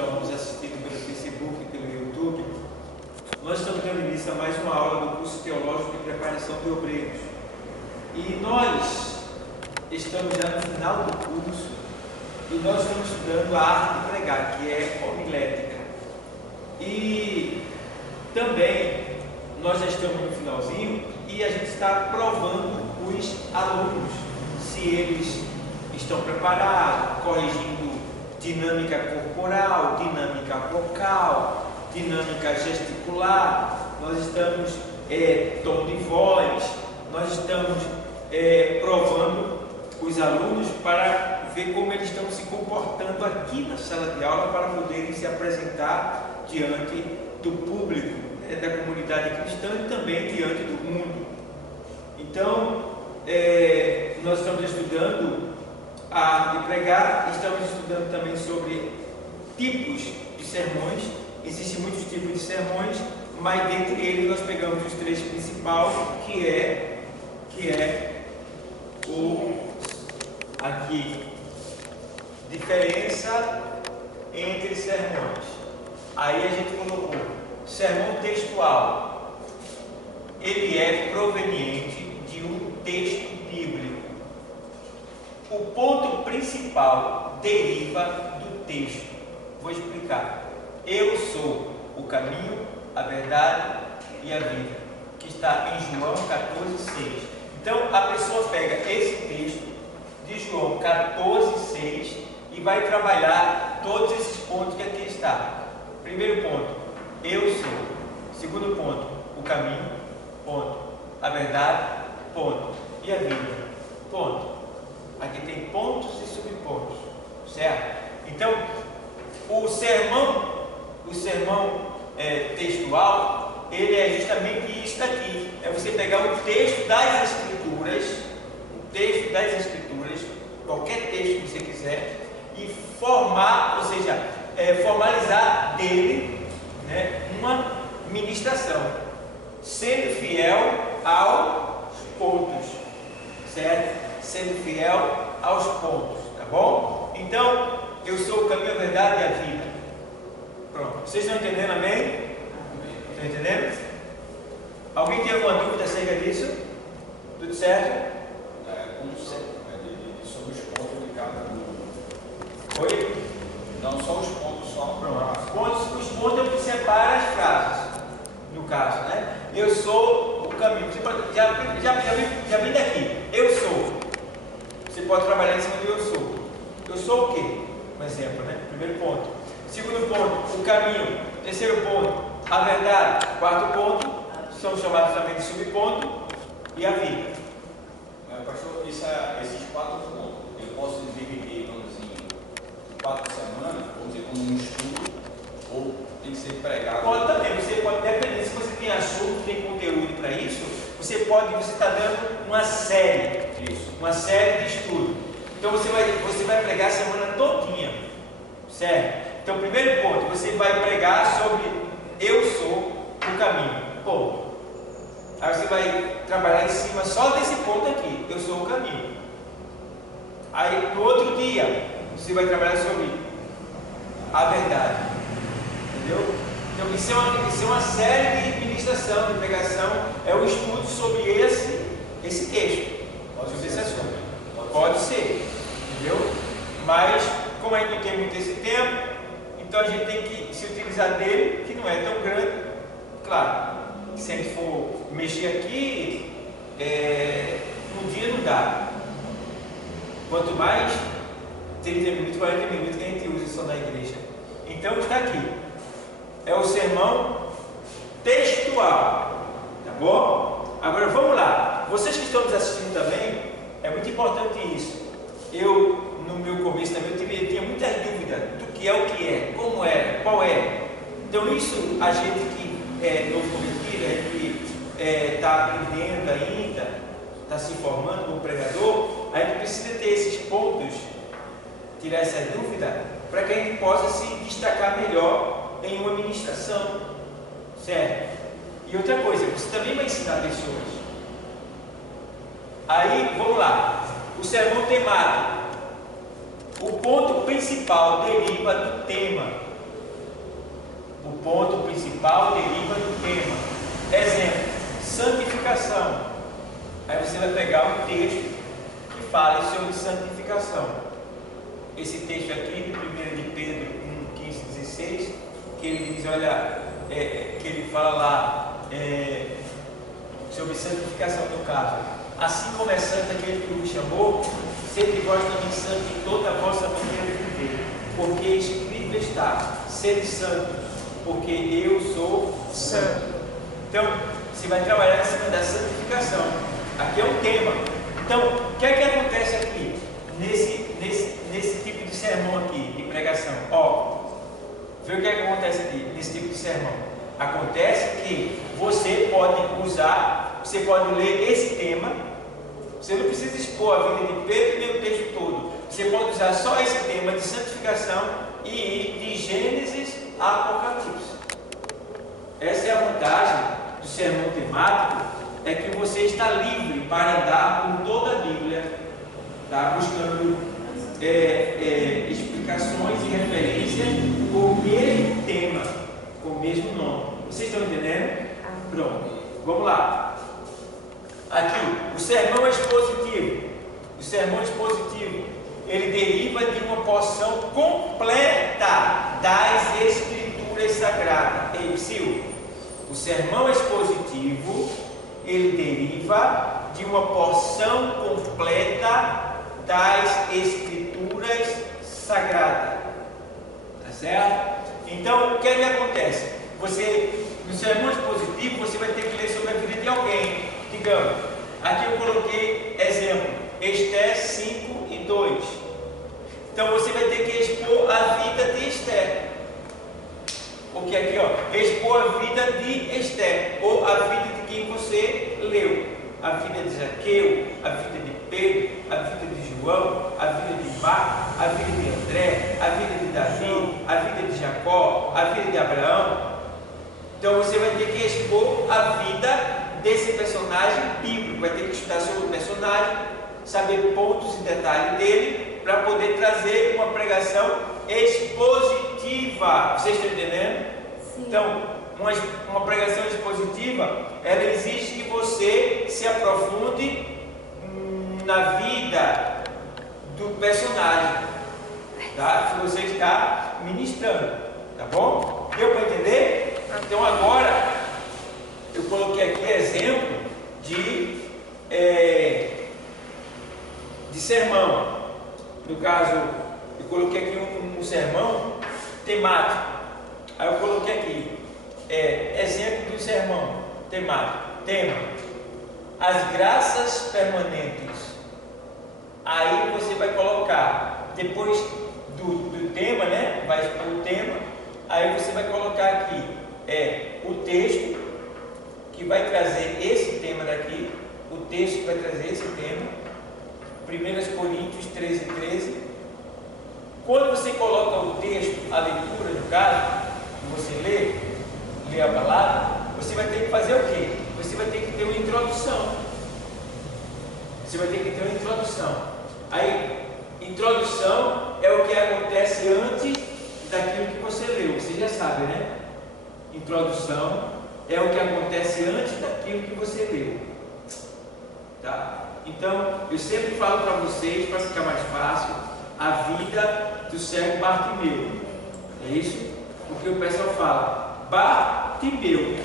estão nos assistindo pelo Facebook e pelo YouTube, nós estamos dando início a mais uma aula do curso teológico de preparação de obreiros. E nós estamos já no final do curso e nós estamos estudando a arte de pregar, que é homilética. E também nós já estamos no finalzinho e a gente está provando os alunos, se eles estão preparados, corrigindo dinâmica corporal, dinâmica vocal, dinâmica gesticular. Nós estamos tom de voz, nós estamos provando os alunos para ver como eles estão se comportando aqui na sala de aula para poderem se apresentar diante do público, da comunidade cristã e também diante do mundo. Então, nós estamos estudando a arte de pregar, estamos estudando também sobre tipos de sermões. Existem muitos tipos de sermões, mas dentre eles nós pegamos os três principais, que é o aqui, diferença entre sermões. Aí a gente colocou sermão textual. Ele é proveniente de um texto bíblico. O ponto principal deriva do texto. Vou explicar. Eu sou o caminho, a verdade e a vida, que está em João 14,6. Então a pessoa pega esse texto de João 14,6 e vai trabalhar todos esses pontos que aqui está. Primeiro ponto, eu sou. Segundo ponto, o caminho, ponto. A verdade, ponto. E a vida, ponto. Aqui tem pontos e subpontos, certo? Então, o sermão textual, ele é justamente isso daqui. É você pegar o texto das Escrituras, qualquer texto que você quiser, e formar, ou seja, formalizar dele, né, uma ministração, sendo fiel aos pontos, certo? Sendo fiel aos pontos, tá bom? Então, eu sou o caminho, a verdade e a vida. Pronto. Vocês estão entendendo, amém? Estão entendendo? Alguém tem alguma dúvida acerca disso? Tudo certo? Como sobre os pontos de cada um. Oi? Não só os pontos, só os pontos é o que separa as frases, no caso, né? Eu sou o caminho. Você pode, já vem daqui. Eu sou. Você pode trabalhar em cima do eu sou. Eu sou o quê? Um exemplo, né? Primeiro ponto. Segundo ponto, o caminho. Terceiro ponto, a verdade. Quarto ponto, são chamados também de subponto, e a vida. Pastor, esses 4 pontos, eu posso dividir, vamos dizer, em 4 semanas, vamos dizer, como um estudo, ou tem que ser pregado? Pode também, você pode, dependendo, se você tem assunto, tem conteúdo para isso, você está dando uma série, uma série de estudo. Então você vai pregar a semana todinha, certo? Então, primeiro ponto, você vai pregar sobre eu sou o caminho, ponto. Aí você vai trabalhar em cima só desse ponto aqui, eu sou o caminho. Aí no outro dia, você vai trabalhar sobre a verdade, entendeu? Então isso é uma série de ministração, de pregação, é um estudo sobre esse texto. Pode sobre ser esse assunto. Pode ser, entendeu? Mas, como a gente não tem muito esse tempo, então a gente tem que se utilizar dele, que não é tão grande. Claro, se a gente for mexer aqui, um dia não dá. Quanto mais 30 minutos, 40 minutos que a gente usa só na igreja. Então está aqui. É o sermão textual. Tá bom? Agora vamos lá. Vocês que estão nos assistindo também, é muito importante isso. Eu, no meu começo também, eu tinha muitas dúvidas do que é, como é, qual é. Então isso, a gente que é novo convertido, a gente está aprendendo ainda, está se formando como pregador, a gente precisa ter esses pontos, tirar essa dúvida, para que a gente possa se destacar melhor em uma ministração, certo? E outra coisa, você também vai ensinar pessoas. Aí, vamos lá, o sermão temático. O ponto principal deriva do tema. O ponto principal deriva do tema. Exemplo, santificação. Aí você vai pegar um texto que fala sobre santificação. Esse texto aqui, de 1 de Pedro 1, 15, 16, que ele diz, olha, que ele fala lá sobre santificação no caso. Assim como é santo aquele que vos chamou, sede vós também santo em toda a vossa maneira de viver, porque escrito está, sede santo, porque eu sou santo. Então, você vai trabalhar em cima da santificação. Aqui é um tema. Então, o que é que acontece aqui, nesse tipo de sermão aqui, de pregação? Vê o que é que acontece aqui, nesse tipo de sermão. Acontece que você pode usar, você pode ler esse tema, você não precisa expor a vida de Pedro nem o texto todo. Você pode usar só esse tema de santificação e ir de Gênesis a Apocalipse. Essa é a vantagem do sermão temático, é que você está livre para andar por toda a Bíblia, tá? Buscando explicações e referências com o mesmo tema, com o mesmo nome. Vocês estão entendendo? Pronto, vamos lá. Aqui, o sermão expositivo. O sermão expositivo, ele deriva de uma porção completa das Escrituras Sagradas. Ei, Sil, o sermão expositivo, ele deriva de uma porção completa das Escrituras Sagradas. Tá certo? Então, o que é que acontece? Você, no sermão expositivo, você vai ter que ler sobre a vida de alguém. Digamos, aqui eu coloquei exemplo, Esther 5 e 2. Então você vai ter que expor a vida de Esther. Porque aqui, expor a vida de Esther, ou a vida de quem você leu. A vida de Zaqueu, a vida de Pedro, a vida de João, a vida de Marcos, a vida de André, a vida de Davi, a vida de Jacó, a vida de Abraão. Então você vai ter que expor a vida desse personagem bíblico, vai ter que estudar sobre o personagem, saber pontos e detalhes dele, para poder trazer uma pregação expositiva. Vocês estão entendendo? Sim. Então, uma pregação expositiva, ela exige que você se aprofunde na vida do personagem, tá? Que você está ministrando, tá bom? Deu para entender? Então agora eu coloquei aqui exemplo de sermão. No caso, eu coloquei aqui um sermão temático. Aí eu coloquei aqui exemplo do sermão temático. Tema: as graças permanentes. Aí você vai colocar, depois do tema, né? Vai expor o tema. Aí você vai colocar aqui o texto que vai trazer esse tema daqui, o texto que vai trazer esse tema, 1 Coríntios 13, 13. Quando você coloca o texto, a leitura no caso, e você lê a palavra, você vai ter que fazer o quê? Você vai ter que ter uma introdução. Você vai ter que ter uma introdução. Aí, introdução é o que acontece antes daquilo que você leu. Você já sabe, né? Introdução é o que acontece antes daquilo que você leu. Tá? Então, eu sempre falo para vocês, para ficar mais fácil, a vida do cego Bartimeu. É isso? Porque o pessoal fala Bartimeu,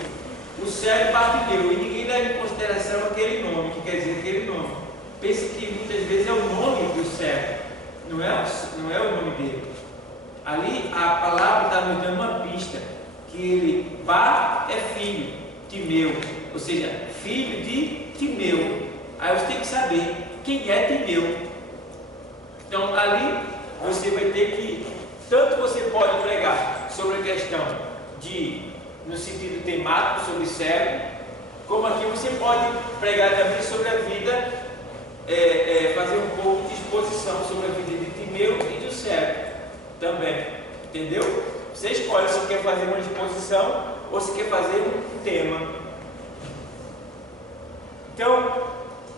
o cego Bartimeu, e ninguém leva em consideração aquele nome, que quer dizer aquele nome. Pensa que muitas vezes é o nome do cego, não é o nome dele. Ali a palavra está nos dando uma pista, que ele, Bar é filho, Timeu, ou seja, filho de Timeu. Aí você tem que saber quem é Timeu. Então ali você vai ter que, tanto você pode pregar sobre a questão no sentido temático, sobre cego, como aqui você pode pregar também sobre a vida, fazer um pouco de exposição sobre a vida de Timeu e do cego também, entendeu? Você escolhe se quer fazer uma exposição ou se quer fazer um tema. Então,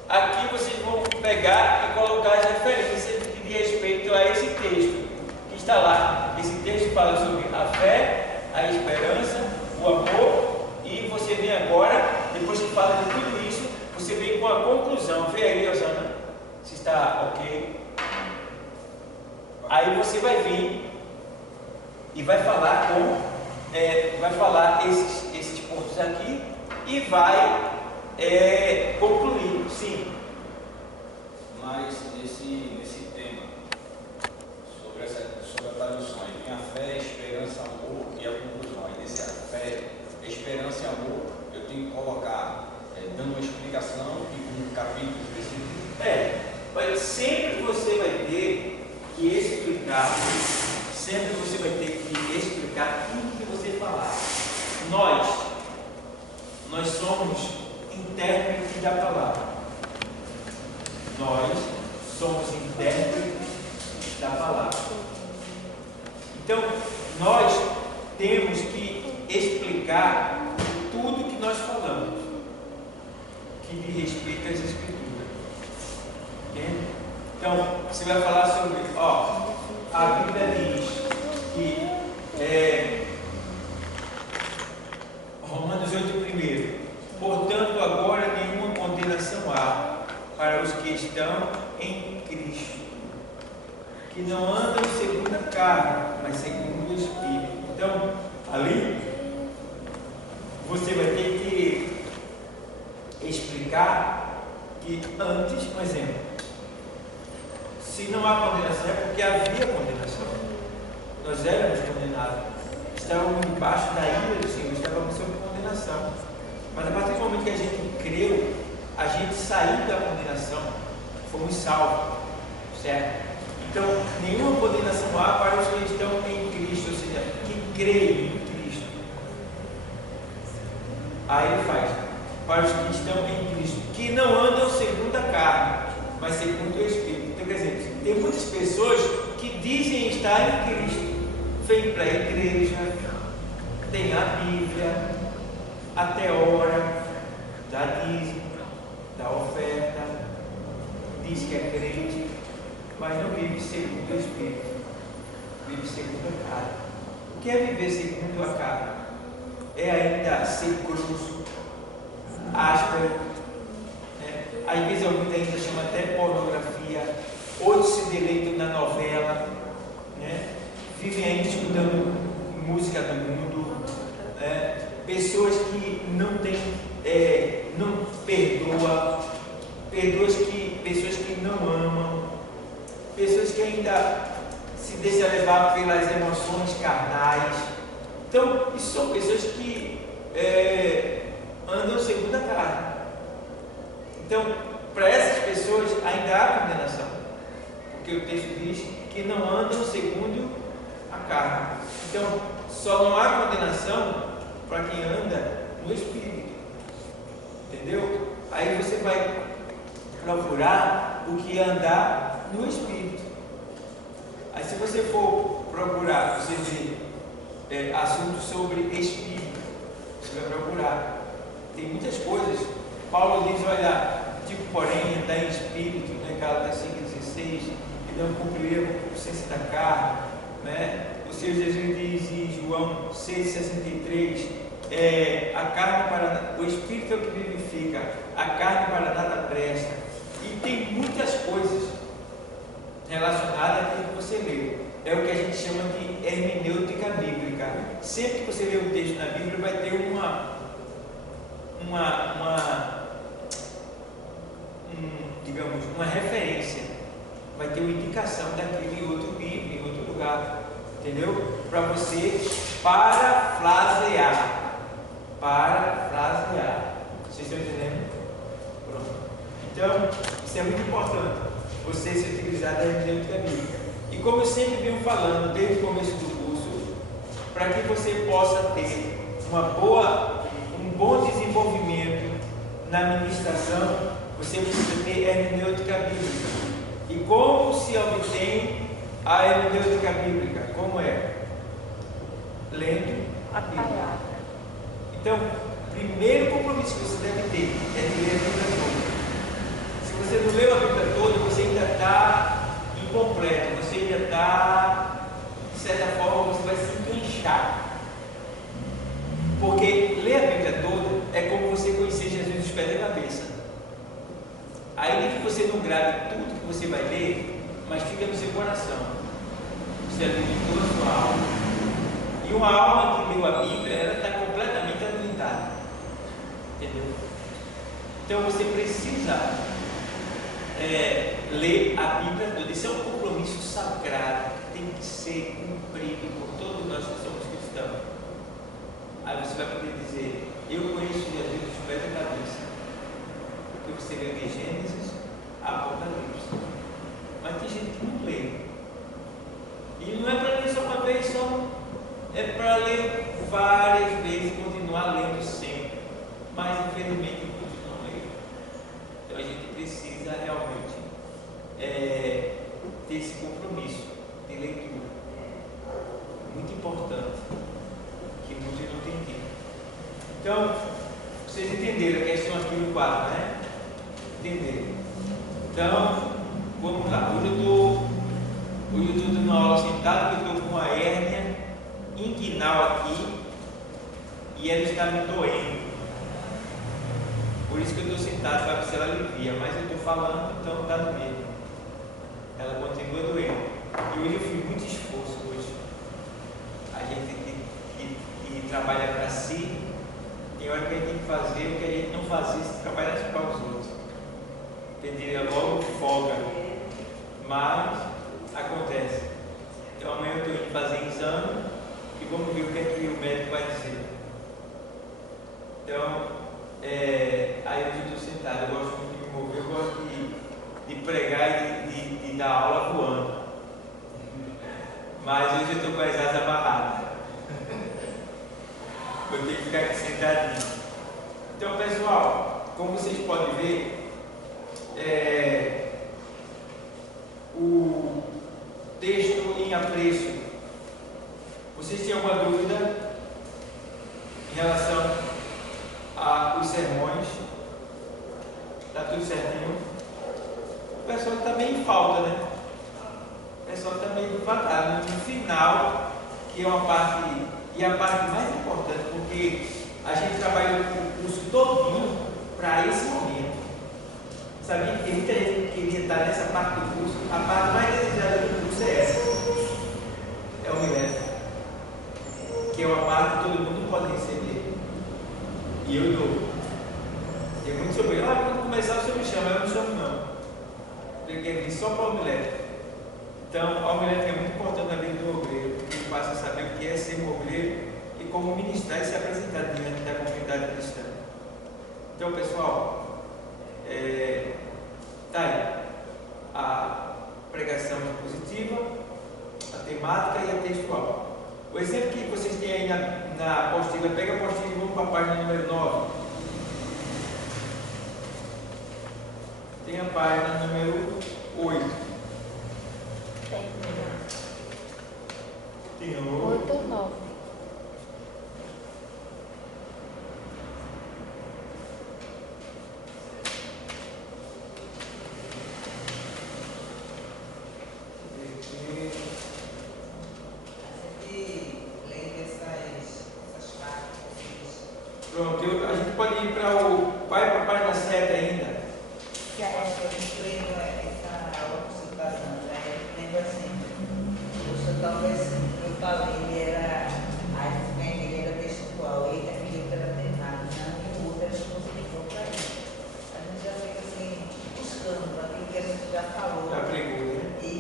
aqui vocês vão pegar e colocar as referências de respeito a esse texto que está lá. Esse texto fala sobre a fé, a esperança, o amor, e você vem agora, depois que fala de tudo isso, você vem com a conclusão. Vê aí, Osana, se está ok. Aí você vai vir e vai falar vai falar esses pontos aqui e vai concluir. Sim. Mas nesse tema, sobre a tradução, aí tem a fé, a esperança, amor e a conclusão. Aí nesse fé, esperança e amor, eu tenho que colocar, dando uma explicação e com um capítulo específico. Mas sempre você vai ter que explicar, tudo que você falar. Nós somos intérpretes da palavra. Nós somos intérpretes da palavra. Então, nós temos que explicar tudo que nós falamos, que diz respeito às Escrituras. Entende? Então, você vai falar sobre, a Bíblia diz que Romanos 8:1, portanto agora nenhuma condenação há para os que estão em Cristo, que não andam segundo a carne, mas segundo o Espírito. Então, ali você vai ter que explicar que antes, por exemplo, se não há condenação é porque havia condenação. Nós éramos condenados, estávamos debaixo da ira do Senhor, estávamos sob condenação. Mas a partir do momento que a gente creu, a gente saiu da condenação, fomos salvos, certo? Então, nenhuma condenação há para os que estão em Cristo, ou seja, que creem em Cristo. Aí ele faz, para os que estão em Cristo, que não andam segundo a carne, mas segundo o Espírito. Então, quer dizer, tem muitas pessoas que dizem estar em Cristo, vêm para a igreja, tem a Bíblia, até ora, dá dízimo, dá oferta, diz que é crente, mas não vive segundo o Espírito, vive segundo a carne. O que é viver segundo a carne? É ainda ser grosso, áspero, às vezes alguns ainda chamam até pornografia, outros se deleitam na novela, vivem ainda escutando música do mundo, pessoas que não têm, não perdoam, pessoas que não amam, pessoas que ainda se deixam levar pelas emoções carnais. Então, isso são pessoas que andam segundo a carne. Então, para essas pessoas ainda há condenação, porque o texto diz que não andam segundo a carne. Então, só não há condenação para quem anda no Espírito. Entendeu? Aí você vai procurar o que é andar no Espírito. Aí se você for procurar, você vê assuntos sobre Espírito, você vai procurar. Tem muitas coisas. Paulo diz, olha, porém, andar em Espírito, Gálatas 5,16, e não cumprir a concupiscência da carne, O Senhor Jesus diz em João 6,63, a carne para o Espírito é o que vivifica, a carne para nada presta. E tem muitas coisas relacionadas àquilo que você leu. É o que a gente chama de hermenêutica bíblica. Sempre que você lê um texto na Bíblia, vai ter digamos, uma referência, vai ter uma indicação daquilo em outro livro, em outro lugar, entendeu? Para você parafrasear. Vocês estão entendendo? Pronto. Então, isso é muito importante, você se utilizar da hermenêutica bíblica. E como eu sempre venho falando desde o começo do curso, para que você possa ter um bom desenvolvimento na ministração, você precisa ter hermenêutica bíblica. E como se obtém a hermenêutica bíblica? Como é? Lendo a Bíblia. Então, primeiro compromisso que você deve ter é de ler a Bíblia toda. Se você não leu a Bíblia toda, você ainda está incompleto, você ainda está, de certa forma, você vai se enganchar. Porque ler a Bíblia toda é como você conhecer Jesus dos pés da cabeça. Ainda que você não grave tudo que você vai ler, mas fica no seu coração. Você alimentou a sua alma. E uma alma que leu a Bíblia, ela está completamente alimentada. Entendeu? Então você precisa ler a Bíblia toda. Isso é um compromisso sagrado que tem que ser cumprido por todos nós que somos cristãos. Aí você vai poder dizer: eu conheço Jesus dos pés da cabeça. Porque você lê de Gênesis a Apocalipse. Mas tem gente que não lê. E não é para ler só uma vez só. É para ler várias vezes e continuar lendo sempre. Mas infelizmente muitos não leem. Então a gente precisa realmente ter esse compromisso de leitura. Muito importante. Que muitos não têm tido. Então, vocês entenderam a questão aqui no quadro, né? Entenderam? Então, vamos lá. Hoje eu estou dando uma aula sentado, porque eu estou com uma hérnia inguinal aqui e ela está me doendo. Por isso que eu estou sentado, para ver se ela alivia. Mas eu estou falando, então está doendo. Ela continua doendo. E hoje eu fiz muito esforço hoje. A gente que trabalha para si, tem hora que a gente tem que fazer o que a gente não fazia se trabalhasse para os outros. Entenderam? Logo folga. Mas acontece. Então amanhã eu estou indo fazer exame e vamos ver o que é que o médico vai dizer. Então, aí hoje eu estou sentado, eu gosto muito de me mover, eu gosto de pregar e de dar aula voando. Mas hoje eu estou com as asas amarradas. Eu tenho que ficar aqui sentadinho. Então, pessoal, como vocês podem ver, o texto em apreço. Vocês têm alguma dúvida em relação aos sermões? Está tudo certinho? O pessoal está meio em falta, né? O pessoal está meio devagar. No final, que é uma parte, e a parte mais importante, porque a gente trabalha o curso todinho para esse momento. Sabia que muita gente queria estar nessa parte do curso? A parte mais desejada do curso é essa. É o milésimo. Que é uma parte que todo mundo pode receber. E eu dou. Tem muito sobre. Quando começar o senhor me chama, eu não chamo não. Ele quer vir só para o homilético. Então, a homilética é muito importante na vida do obreiro, porque ele passa a saber o que é ser um obreiro e como ministrar e se apresentar diante da comunidade cristã. Então, pessoal, tá aí a pregação expositiva, a temática e a textual. O exemplo que vocês têm aí na apostila, pega a apostila e vamos para a página número 9. Tem a página número 8. Tem 8 ou 9. Pronto, a gente pode ir para vai para a página 7 ainda. Que a gente lendo essa aula que você está dando, lembra assim, talvez eu falei, ele era textual, ele é filho era temático, e o outro era expositor para ele. A gente já fica assim, buscando aquilo que a gente já falou. Já pregou, né? E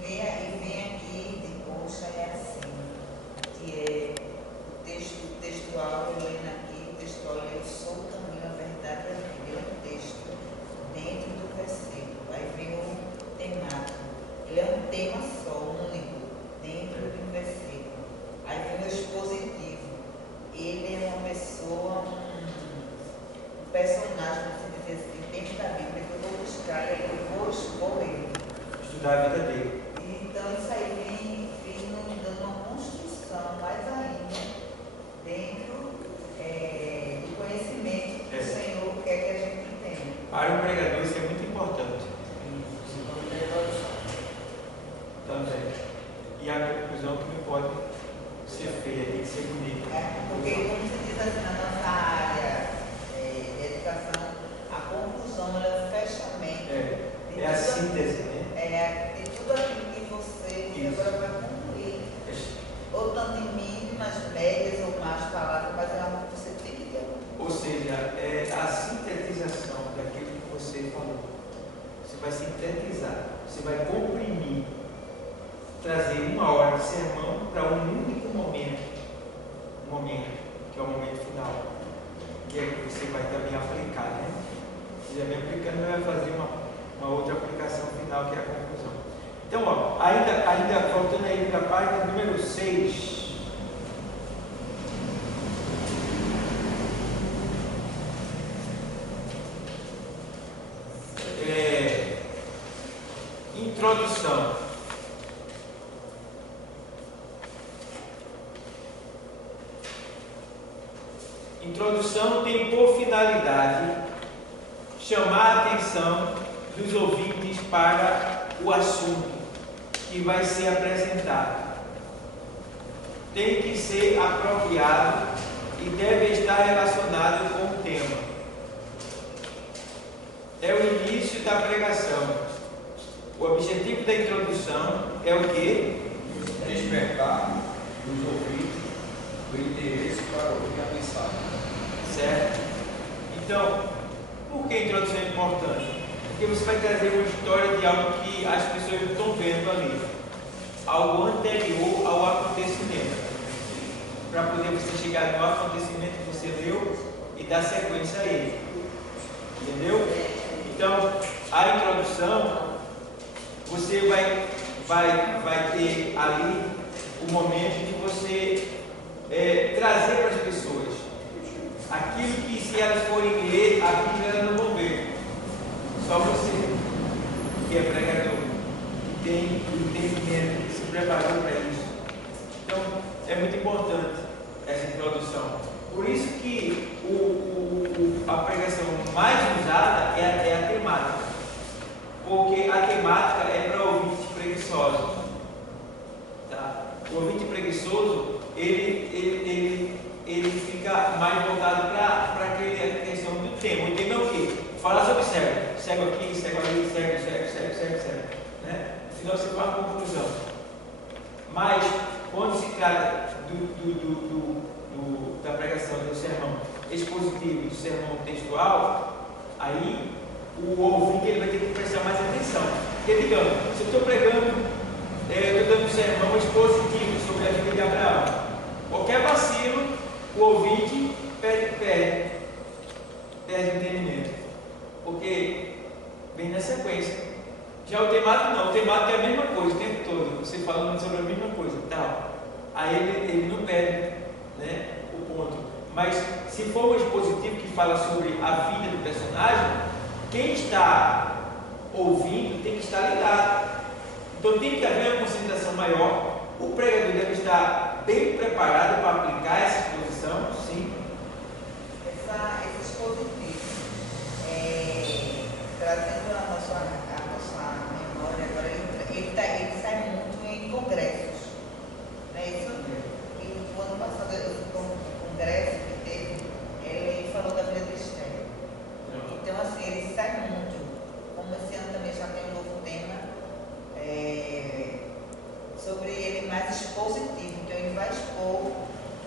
vem aqui, depois é assim, que é o texto textual, eu lendo aqui, o textual eu sou o caminho, a verdade e a vida. Ele é um texto dentro do versículo, aí vem o temático. Ele é um tema só, único, dentro do versículo. Aí vem o expositivo. Ele é uma pessoa, um personagem, você dizer assim, dentro da Bíblia, que eu vou buscar e eu vou expor ele. Estudar a vida dele. Então isso aí vem nos dando uma construção mais ainda dentro do conhecimento do Senhor, o que é que a gente tem. Para o pregador isso é muito importante. Também. E a conclusão que não pode ser feia, tem que ser bonita. Porque, como se diz assim, na nossa área de educação, a conclusão, ela é o fechamento. É a síntese, né? De tudo aquilo que você agora vai concluir. Ou tanto em mínimas, médias ou mais palavras, mas é algo que você tem que ter. Ou seja, é a sintetização daquilo que você falou. Você vai sintetizar, você vai comprimir, trazer 1 hora de sermão para um único momento, que é o momento final, que é que você vai também aplicar, né? Você já vem aplicando, vai fazer uma outra aplicação final, que é a conclusão. Então, ó, ainda voltando aí para a página número 6. Introdução. Introdução tem por finalidade chamar a atenção dos ouvintes para o assunto que vai ser apresentado. Tem que ser apropriado e deve estar relacionado com o tema. É o início da pregação. O objetivo da introdução é o quê? Despertar os ouvintes do interesse para ouvir a mensagem. Certo? Então, por que a introdução é importante? Porque você vai trazer uma história de algo que as pessoas não estão vendo ali. Algo anterior ao acontecimento. Para poder você chegar no acontecimento que você leu e dar sequência a ele. Entendeu? Então, a introdução, você vai ter ali o momento de você trazer para as pessoas aquilo que, se elas forem ler a Bíblia, elas não vão ver. Só você, que é pregador, que tem entendimento, que se preparou para isso. Então, é muito importante essa introdução. Por isso que a pregação mais usada é a temática. Porque a temática é para o ouvinte preguiçoso. Tá? O ouvinte preguiçoso, ele fica mais voltado para aquela questão do tema. O tema é o quê? Falar sobre cego. Cego aqui, cego ali, cego. Né? No final você faz uma conclusão. Mas, quando se trata da pregação do sermão expositivo, do sermão textual, aí o ouvinte ele vai ter que prestar mais atenção. Porque, digamos, se eu estou pregando, eu estou dando um sermão expositivo sobre a vida de Abraão, qualquer vacilo, o ouvinte perde o entendimento. Porque vem na sequência. Já o temático não, o temático é a mesma coisa o tempo todo, você falando sobre a mesma coisa e tal. Aí ele não perde, né, o ponto. Mas se for um expositivo que fala sobre a vida do personagem, quem está ouvindo tem que estar ligado. Então tem que haver uma concentração maior. O pregador deve estar bem preparado para aplicar essa exposição, sim. Esse expositivo, trazendo a nossa memória agora, ele sai muito em congressos. Não é isso? E no ano passado, o congresso que teve, ele falou da vida de Esther. Então, assim, ele sai muito. Como esse ano também já tem um novo tema, sobre ele mais expositivo. Então, ele vai expor,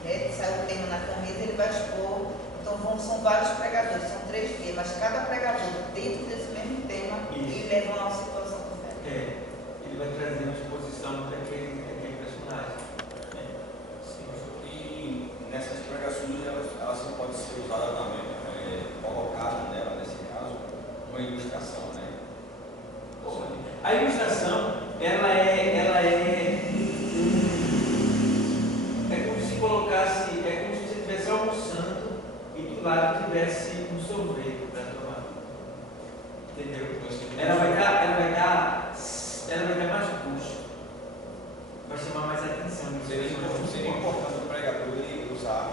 né? Sai o tema na camisa, ele vai expor. Então, são vários pregadores, são 3 dias, mas cada pregador, dentro desse mesmo tema, ele leva a uma situação diferente. Ele vai trazer uma exposição daquele personagem. Sim. E nessas pregações, elas só podem ser usadas também, colocada nela, nesse caso, uma ilustração, né? A ilustração, ela é como se colocasse, é como se você estivesse almoçando e do lado tivesse um sorvete para tomar. Entendeu? Ela vai dar mais gosto, vai chamar mais atenção. Seria importante o pregador ele usar.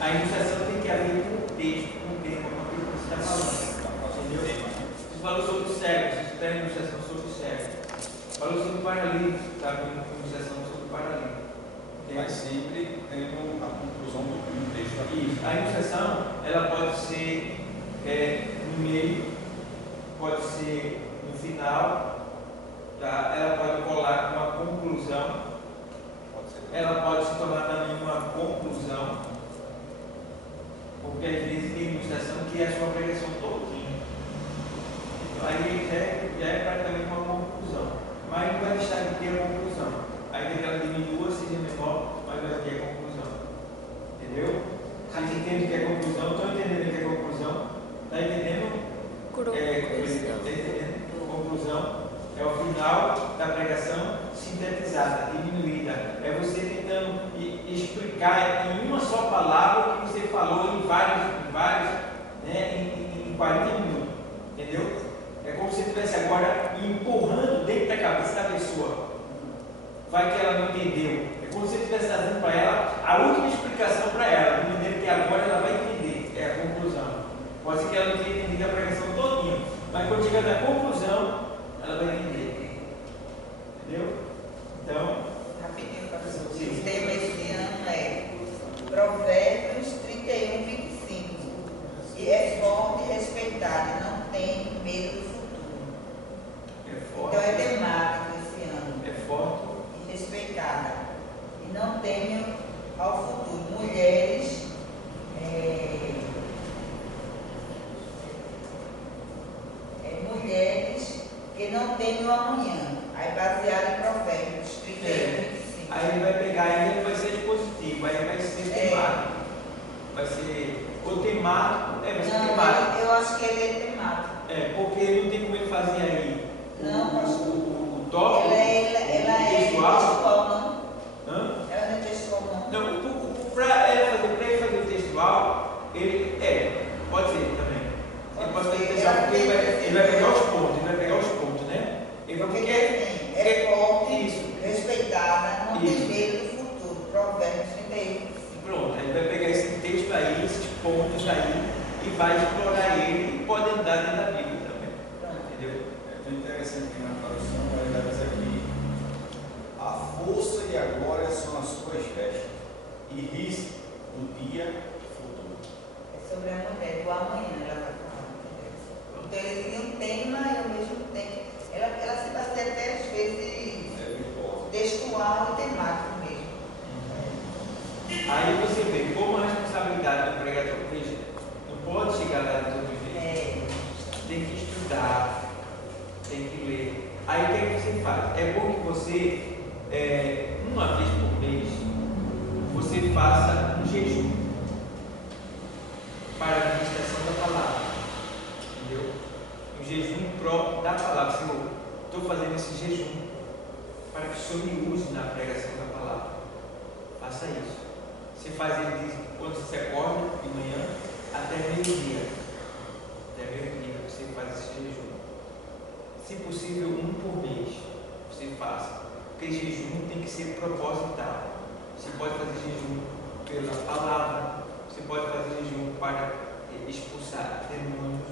A ilustração tem que haver com o texto, com o tema, com aquilo que você está falando. Entendeu? Você falou sobre o cego, você tem a ilustração sobre o cego. Falou sobre o paralítico, está com a ilustração sobre o paralítico. Mas sempre tendo a conclusão do texto aqui. Isso. A ilustração, ela pode ser no meio, pode ser no final, tá? Ela pode colar com uma conclusão, ela pode se tornar também uma conclusão, porque às vezes tem ilustração que é a sua pregação todinha. Então, aí já é praticamente uma conclusão, mas não vai deixar de ter a conclusão. Ainda que ela diminua, seja menor, mas vai ter a conclusão. Entendeu? Vocês entendem o que é conclusão? Estão entendendo o que é conclusão? Está entendendo? Está entendendo? Conclusão é o final da pregação sintetizada, diminuída. É você tentando explicar em uma só palavra o que você falou em vários, né, em 40 minutos. Entendeu? É como se você estivesse agora empurrando dentro da cabeça da pessoa. Vai que ela não entendeu. É como se você estivesse dando para ela a última explicação para ela, de maneira que agora ela vai entender. É a conclusão. Pode ser que ela não tenha entendido a pregação todinha, mas quando chegar na conclusão, ela vai entender. Entendeu? Então, rapidinho para você. O tema esse ano é Provérbios 31, 25. E é forte e respeitada, não tem medo do futuro. é forte. Então é temático esse ano. É forte. E respeitada. E não tenham ao futuro. Mulheres. Mulheres que não temem o amanhã. Aí baseado em Provérbios 31, 25. Aí ele vai pegar ainda, vai ser dispositivo, aí vai ser temático. Vai ser o temático, vai ser Não, temático. eu acho que ele é temático. Porque não tem como ele fazer aí Não, pastor. o tópico, Ela é textual, não? Hã? Ela não é textual, não. Não, para ele fazer o textual, pode ser também. Ele pode fazer o textual porque ele vai pegar os pontos, né? Ele vai Porque porque é forte, isso. respeitada, não Isso. tem medo do futuro. Provérbios 31. Pronto, ele vai pegar esse texto aí, esses pontos aí, e vai explorar ele e pode andar dentro da Bíblia também. Entendeu? É tão interessante que na tradução vai dizer aqui: a força e a glória são as suas vestes, e ris do dia futuro. É sobre a mulher do amanhã, ela vai falar. Então ele tem um tema e ao mesmo tempo. Ela se baseia até às vezes textual e temático mesmo. Aí você vê como a responsabilidade do pregador, veja, não pode chegar lá de todo jeito. Tem que estudar, tem que ler. Aí o que é que você faz? É bom que você, uma vez por mês, você faça um jejum para a administração da palavra. Entendeu? Um jejum próprio da palavra. Senhor, estou fazendo esse jejum para que o Senhor me use na pregação da palavra. Faça isso. Você faz ele quando você acorda de manhã até meio-dia. Até meio-dia você faz esse jejum. Se possível, um por mês você faça. Porque jejum tem que ser proposital. Você pode fazer jejum pela palavra. Você pode fazer jejum para expulsar demônios.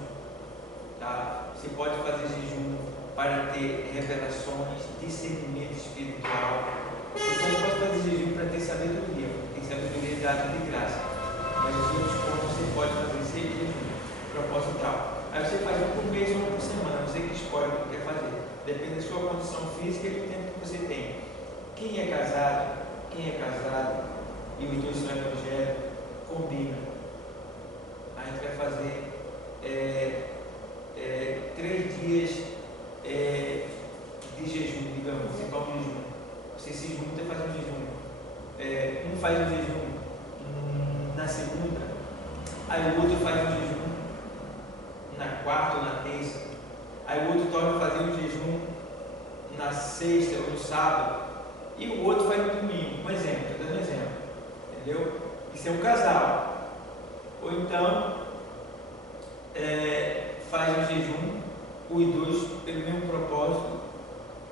Tá? Você pode fazer jejum para ter revelações, discernimento espiritual. Você não pode fazer jejum para ter sabedoria. Tem sabedoria dada de graça. Mas os outros pontos você pode fazer sem jejum proposital. Aí você faz um por mês ou um por semana. Você que escolhe o que quer fazer. Depende da sua condição física e do tempo que você tem. Quem é casado e os dois são evangélicos, combina. A gente vai fazer 3 dias de jejum, digamos. Você faz um jejum. Você se junta e faz um jejum. Um faz um jejum na segunda, aí o outro faz um jejum na quarta ou na terça, aí o outro torna a fazer um jejum na sexta ou no sábado, e o outro faz no domingo. Um exemplo, estou dando um exemplo. Entendeu? Isso é um casal. Ou então faz um jejum, os dois pelo mesmo propósito.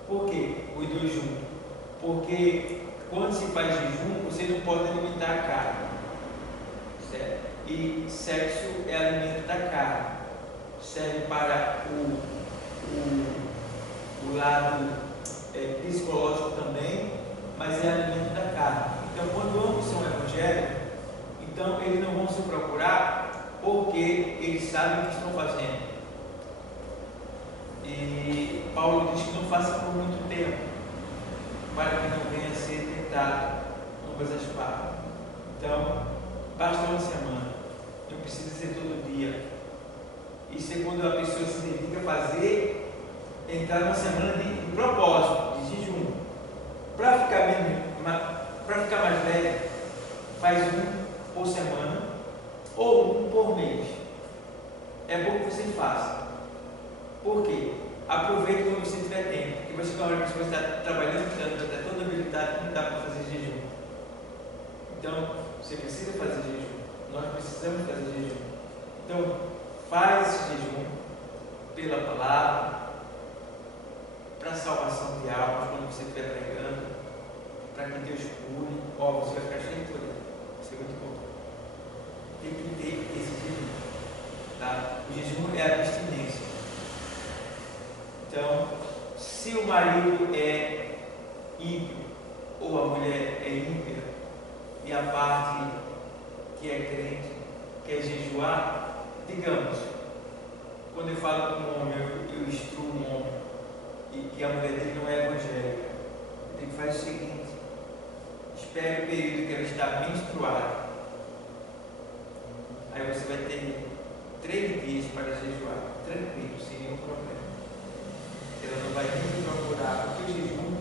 Por quê? Os dois juntos. Porque quando se faz jejum, você não pode alimentar a carne. Certo? E sexo é alimento da carne. Serve para o lado psicológico também, mas é alimento da carne. Então Evangelho, então eles não vão se procurar porque eles sabem o que estão fazendo. E Paulo diz que não faça por muito tempo, para que não venha a ser tentado ambas as partes. Então, basta uma semana, não precisa ser todo dia. Isso é quando a pessoa se dedica a fazer, entrar numa semana de propósito, de jejum. Para ficar mais leve, faz um por semana ou um por mês. É bom que você faça. Por quê? Aproveite quando você tiver tempo, porque vai chegar uma hora que você está trabalhando tanto, está toda habilidade que não dá para fazer jejum. Então, você precisa fazer jejum. Nós precisamos fazer jejum. Então, faz esse jejum pela palavra, para a salvação de almas, quando você estiver pregando, para que Deus cure. Você vai ficar cheio de poder. Vai ser muito bom. Tem que ter esse jejum. Tá? O jejum é a abstinência. Então, se o marido é ímpio ou a mulher é ímpia e a parte que é crente quer jejuar, digamos, quando eu falo com um homem, eu instruo um homem e que a mulher dele não é evangélica, tem que fazer o seguinte: espere o período que ela está menstruada, aí você vai ter 3 dias para jejuar, tranquilo, sem nenhum problema. Ela não vai nem procurar, porque o jejum,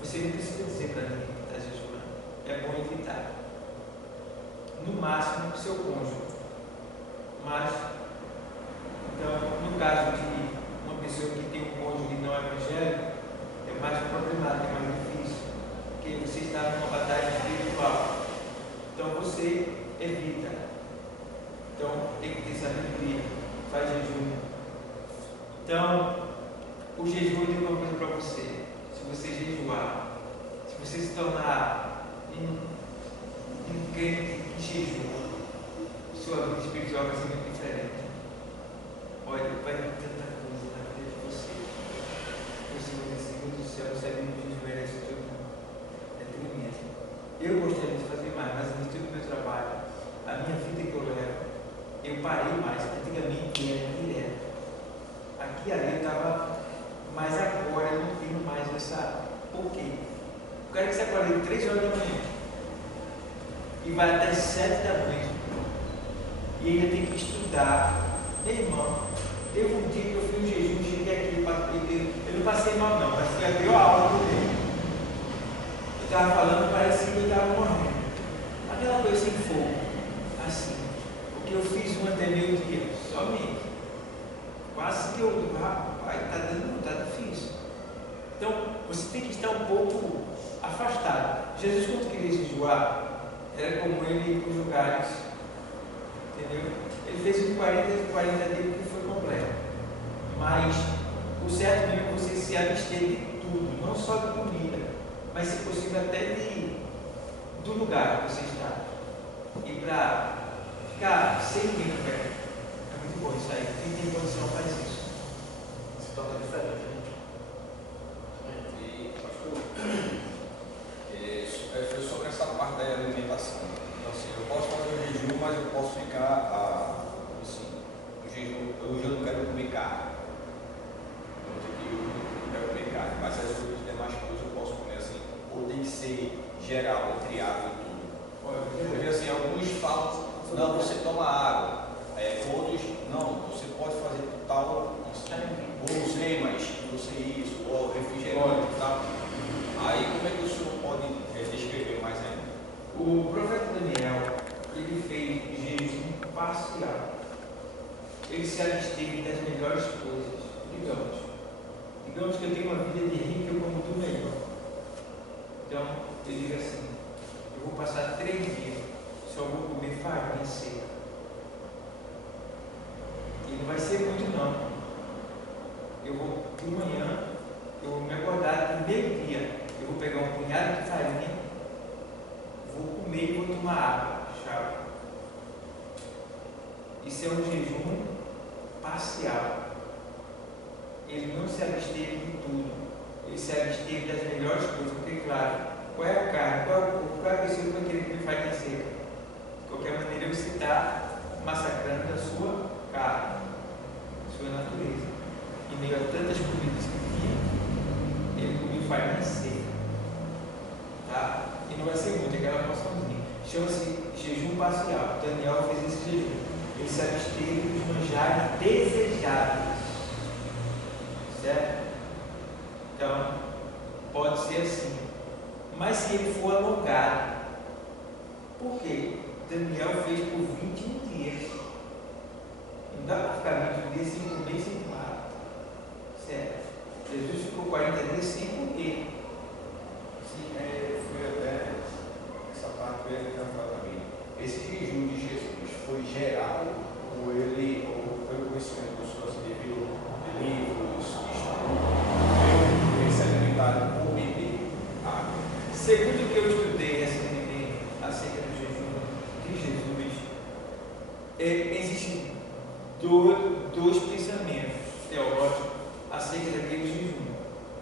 você não precisa dizer para ninguém que está jejuando. É bom evitar. No máximo, seu cônjuge. Mas, então, no caso de uma pessoa que tem um cônjuge não evangélico, é mais problemático, é mais difícil, porque você está numa batalha espiritual. Então, você evita. Então, tem que ter sabedoria. Faz jejum. Então, o jejum, eu digo uma coisa para você: se você jejuar, se você se tornar um crente que jejua, sua vida espiritual vai ser muito diferente. Olha, vai ter tanta coisa na vida de você. Você vai dizer: meu Deus do céu, eu sabia que jejum era isso tudo. É tremendo. Eu gostaria de fazer mais, mas no estudo do meu trabalho, a minha vida que eu levo, eu parei mais. Antigamente era direto. Aqui e ali eu estava. Mas agora eu não tenho mais essa. Por quê? O cara que se acorda de 3 horas da manhã e vai até 7 da noite e ainda tem que estudar. Meu irmão, teve um dia que eu fiz um jejum, cheguei aqui, eu não passei mal não, mas foi a pior aula que eu dei. Eu estava falando, parecia que eu estava morrendo. Aquela coisa sem fogo, assim. Porque eu fiz um até meio-dia, somente. Quase que eu, rapaz, está difícil. Então, você tem que estar um pouco afastado. Jesus, quando queria jejuar, era como ele ir para os lugares, entendeu? Ele fez uns 40 dias que foi completo. Mas o certo mesmo é você se abster de tudo, não só de comida, mas se possível até do lugar que você está. E para ficar sem ninguém perto. É muito bom isso aí. Quem tem condição faz isso. Se torna diferente. Foi sobre essa parte da alimentação. Então, assim, eu posso fazer o jejum, mas eu posso ficar, assim, o jejum, hoje eu não quero comer carne. Eu não quero comer carne, mas as outras demais coisas eu posso comer, assim, ou tem que ser geral, entre água e tudo. Porque, assim, alguns falam, não, você toma água. Outros, não, você pode fazer tal, guloseimas, você isso, ou refrigerante e tal. Aí, como é que o senhor pode descrever mais ainda? O profeta Daniel, ele fez jejum parcial. Ele se absteve das melhores coisas. Digamos que eu tenho uma vida de rico, eu como do melhor. Então, eu digo assim: eu vou passar 3 dias, só vou comer farinha seca. E não vai ser muito não. Eu vou de manhã, eu vou me acordar no meio-dia, eu vou pegar um punhado de farinha, vou comer e vou tomar água, chá. Isso é um jejum parcial. Ele não se absteve de tudo, ele se absteve das melhores coisas, porque claro, qual é a carne, qual é a pessoa que vai querer comer farinha seca? meio a tantas comidas que tinha, ele comeu farinha seca. Tá? E não vai ser muito, aquela porçãozinha. Chama-se jejum parcial. Daniel fez esse jejum. Ele se absteve dos manjares desejáveis. Certo? Então, pode ser assim. Mas se ele for alongado, por quê? Daniel fez por 21 dias. Não dá para ficar 21 dias sem comer e sem tomar. Certo? Jesus ficou 40 dias sem comer. Sim, foi até essa parte que eu ia falar também. Esse jejum de Jesus foi geral ou ele, ou pelo conhecimento das pessoas devido a livros, estudos, ele se alimentaram por beber água? Segundo o que eu estudei recentemente acerca do jejum de Jesus, existem dois pensamentos teológicos acerca daquele jejum.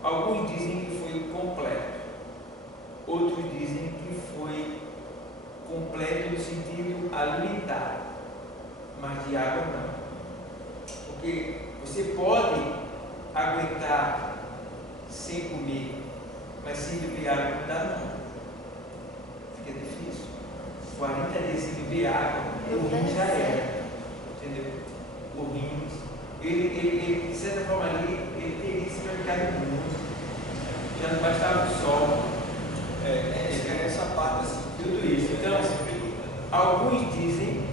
Alguns dizem que foi completo, outros dizem que foi completo no sentido alimentar, mas de água não. Porque você pode aguentar sem comer, mas sem beber água não dá não. Fica difícil. 40 dias sem beber água, o rim já era. Entendeu? O rim, ele de certa forma ali, ele teria que se praticar muito. Já não bastava o sol. Essa parte assim, Tudo isso. Então, alguns dizem,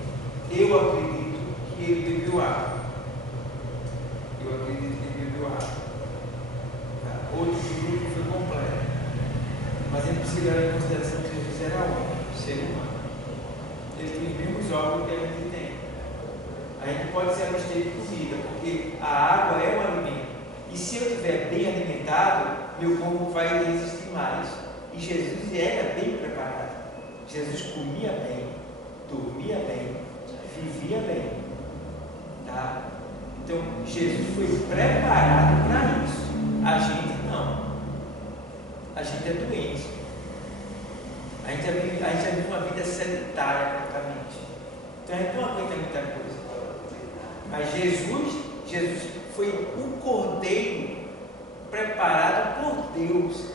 eu acredito que ele bebeu água. Eu acredito que ele bebeu água. Tá? Outros dizem que foi completo. Mas a gente precisa levar em consideração que Jesus era homem, ser humano. Ele tem os mesmos órgãos que a gente tem. A gente pode se abster de comida, porque a água é um alimento. E se eu estiver bem alimentado, meu corpo vai resistir mais. E Jesus era bem preparado. Jesus comia bem, dormia bem, vivia bem. Tá? Então, Jesus foi preparado para isso. A gente não. A gente é doente. A gente já vive uma vida sedentária praticamente. Então, a gente não aguenta muita coisa. Mas Jesus foi um cordeiro preparado por Deus.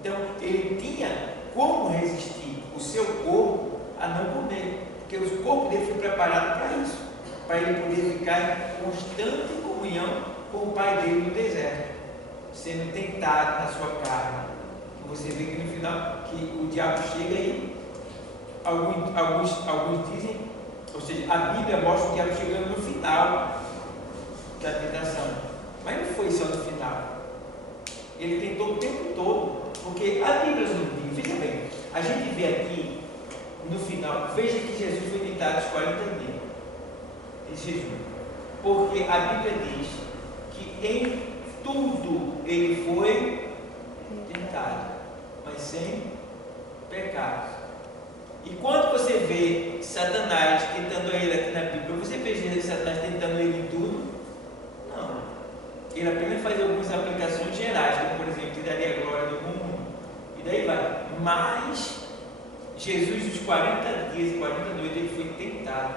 Então, ele tinha como resistir o seu corpo a não comer, porque o corpo dele foi preparado para isso, para ele poder ficar em constante comunhão com o Pai dele no deserto, sendo tentado na sua carne. Você vê que no final que o diabo chega aí, alguns dizem, ou seja, a Bíblia mostra o diabo chegando no final da tentação, mas não foi só no final. Ele tentou o tempo todo, porque a Bíblia nos diz, veja bem, a gente vê aqui no final, veja que Jesus foi tentado os 40 dias de jejum, porque a Bíblia diz que em tudo ele foi tentado, mas sem pecado. E quando você vê Satanás tentando ele aqui na Bíblia, você vê Satanás tentando ele em tudo? Não. Ele apenas faz algumas aplicações gerais, como por exemplo, tiraria a glória do mundo, e daí vai. Mas Jesus, os 40 dias e 40 noites, ele foi tentado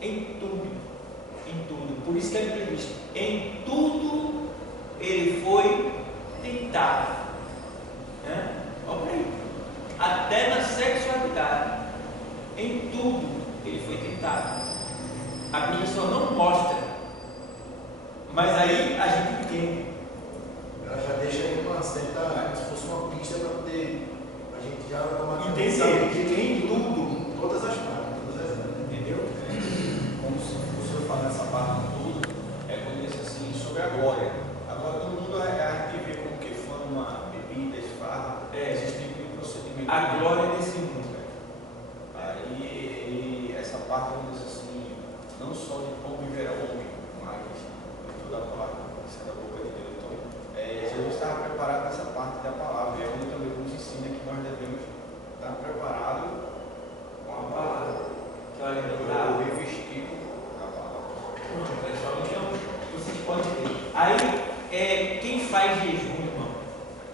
em tudo. Em tudo. Por isso que a Bíblia diz: em tudo ele foi tentado. Olha aí. Até na sexualidade. Em tudo ele foi tentado. A Bíblia só não mostra. Mas aí a gente entende. Ela já deixa aí uma certa, se fosse uma pista para poder a gente já entender que em tudo, em todas as partes, todas as áreas. entendeu? Como se o senhor fala nessa parte de tudo, quando diz assim sobre a glória. Agora todo mundo a gente vê como que fama, bebidas, farra, esse tipo de procedimento. A glória desse mundo. Aí essa parte diz assim, não só de como viverá o homem, mas de toda a parte da boca de Deus. Então, Jesus estava preparado nessa parte da palavra, e é onde também nos ensina que nós devemos estar preparados com a palavra, Que olha, o revestido da palavra. pessoal, então vocês podem ver. Aí, quem faz jejum, irmão,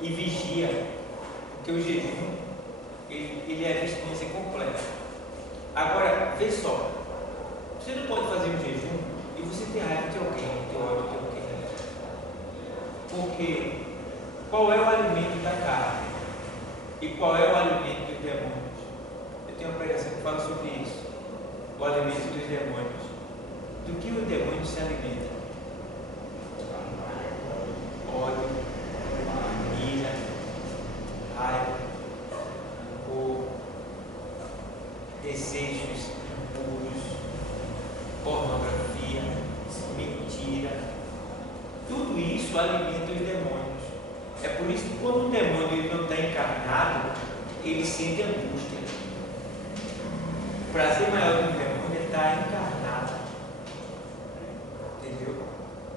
e vigia, porque o jejum ele é a abstinência completa. Agora, vê só, você não pode fazer um jejum e você tem raiva de alguém, de ódio de alguém. Porque qual é o alimento da carne? E qual é o alimento dos demônios? Eu tenho uma pregação que fala sobre isso. O alimento dos demônios. Do que os demônios se alimentam? Ódio, ira, raiva, rancor, desejos impuros, pornografia, mentira. Tudo isso alimenta os demônios. É por isso que quando um demônio ele não está encarnado, ele sente angústia. O prazer maior do demônio é estar encarnado. Entendeu?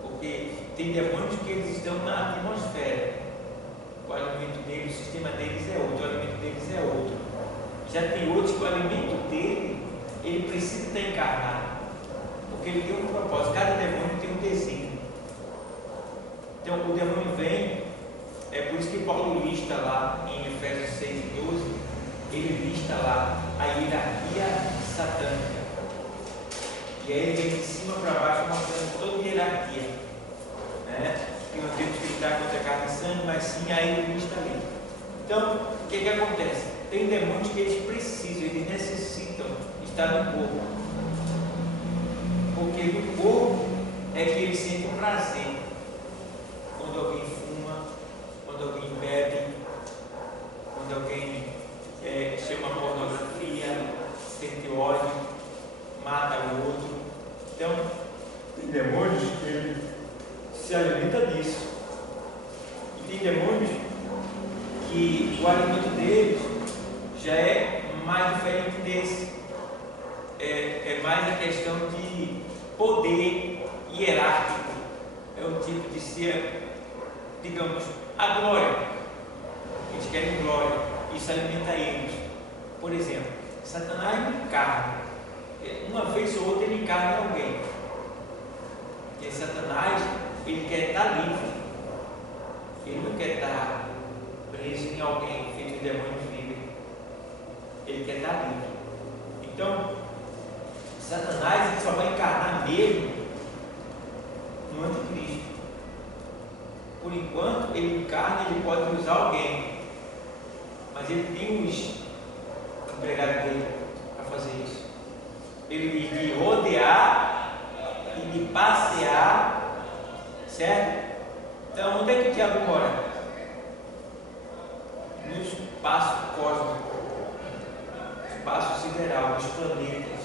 Porque tem demônios que eles estão na atmosfera. O alimento deles, o sistema deles é outro, o alimento deles é outro. Já tem outros que o alimento dele, ele precisa estar encarnado. Porque ele tem um propósito. Cada demônio tem um desígnio. Então o demônio vem, é por isso que Paulo lista lá em Efésios 6 e 12, ele lista lá a hierarquia satânica. E aí ele vem de cima para baixo mostrando toda a hierarquia. Né? Que não temos que lutar contra a carne e sangue, mas sim a ele lista ali. Então, o que acontece? Tem demônios que eles precisam, eles necessitam estar no corpo. Porque no corpo é que eles sentem o prazer. Quando alguém fuma, quando alguém bebe, quando alguém chama pornografia, sente ódio, mata o outro. Então, tem demônios que ele se alimenta disso. E tem demônios que o alimento deles já é mais diferente desse. É mais a questão de poder hierárquico. É o tipo de ser, digamos, a glória. Eles querem glória. Isso alimenta eles. Por exemplo, Satanás encarna. Uma vez ou outra ele encarna em alguém. Porque Satanás, ele quer estar livre. Ele não quer estar preso em alguém feito de demônios vivem. Ele quer estar livre. Então, Satanás ele só vai encarnar mesmo no anticristo. Por enquanto, ele encarna, ele pode usar alguém. Mas ele tem os empregados dele para fazer isso. Ele de rodear e de passear, certo? Então, onde é que o diabo mora? No espaço cósmico, no espaço sideral, nos planetas.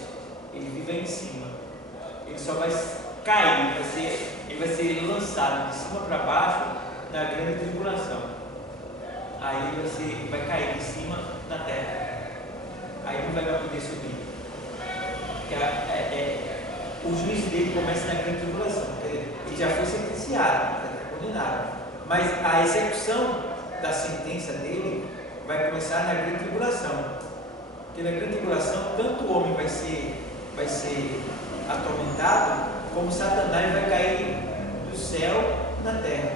Ele vive em cima. Ele só vai cair, ele vai ser lançado de cima para baixo na grande tribulação. Aí ele vai cair de cima na terra. Aí não vai mais poder subir. O juízo dele começa na grande tribulação. Ele já foi sentenciado, está condenado. Mas a execução da sentença dele vai começar na grande tribulação. Porque na grande tribulação, tanto o homem vai ser atormentado, como Satanás vai cair do céu na terra.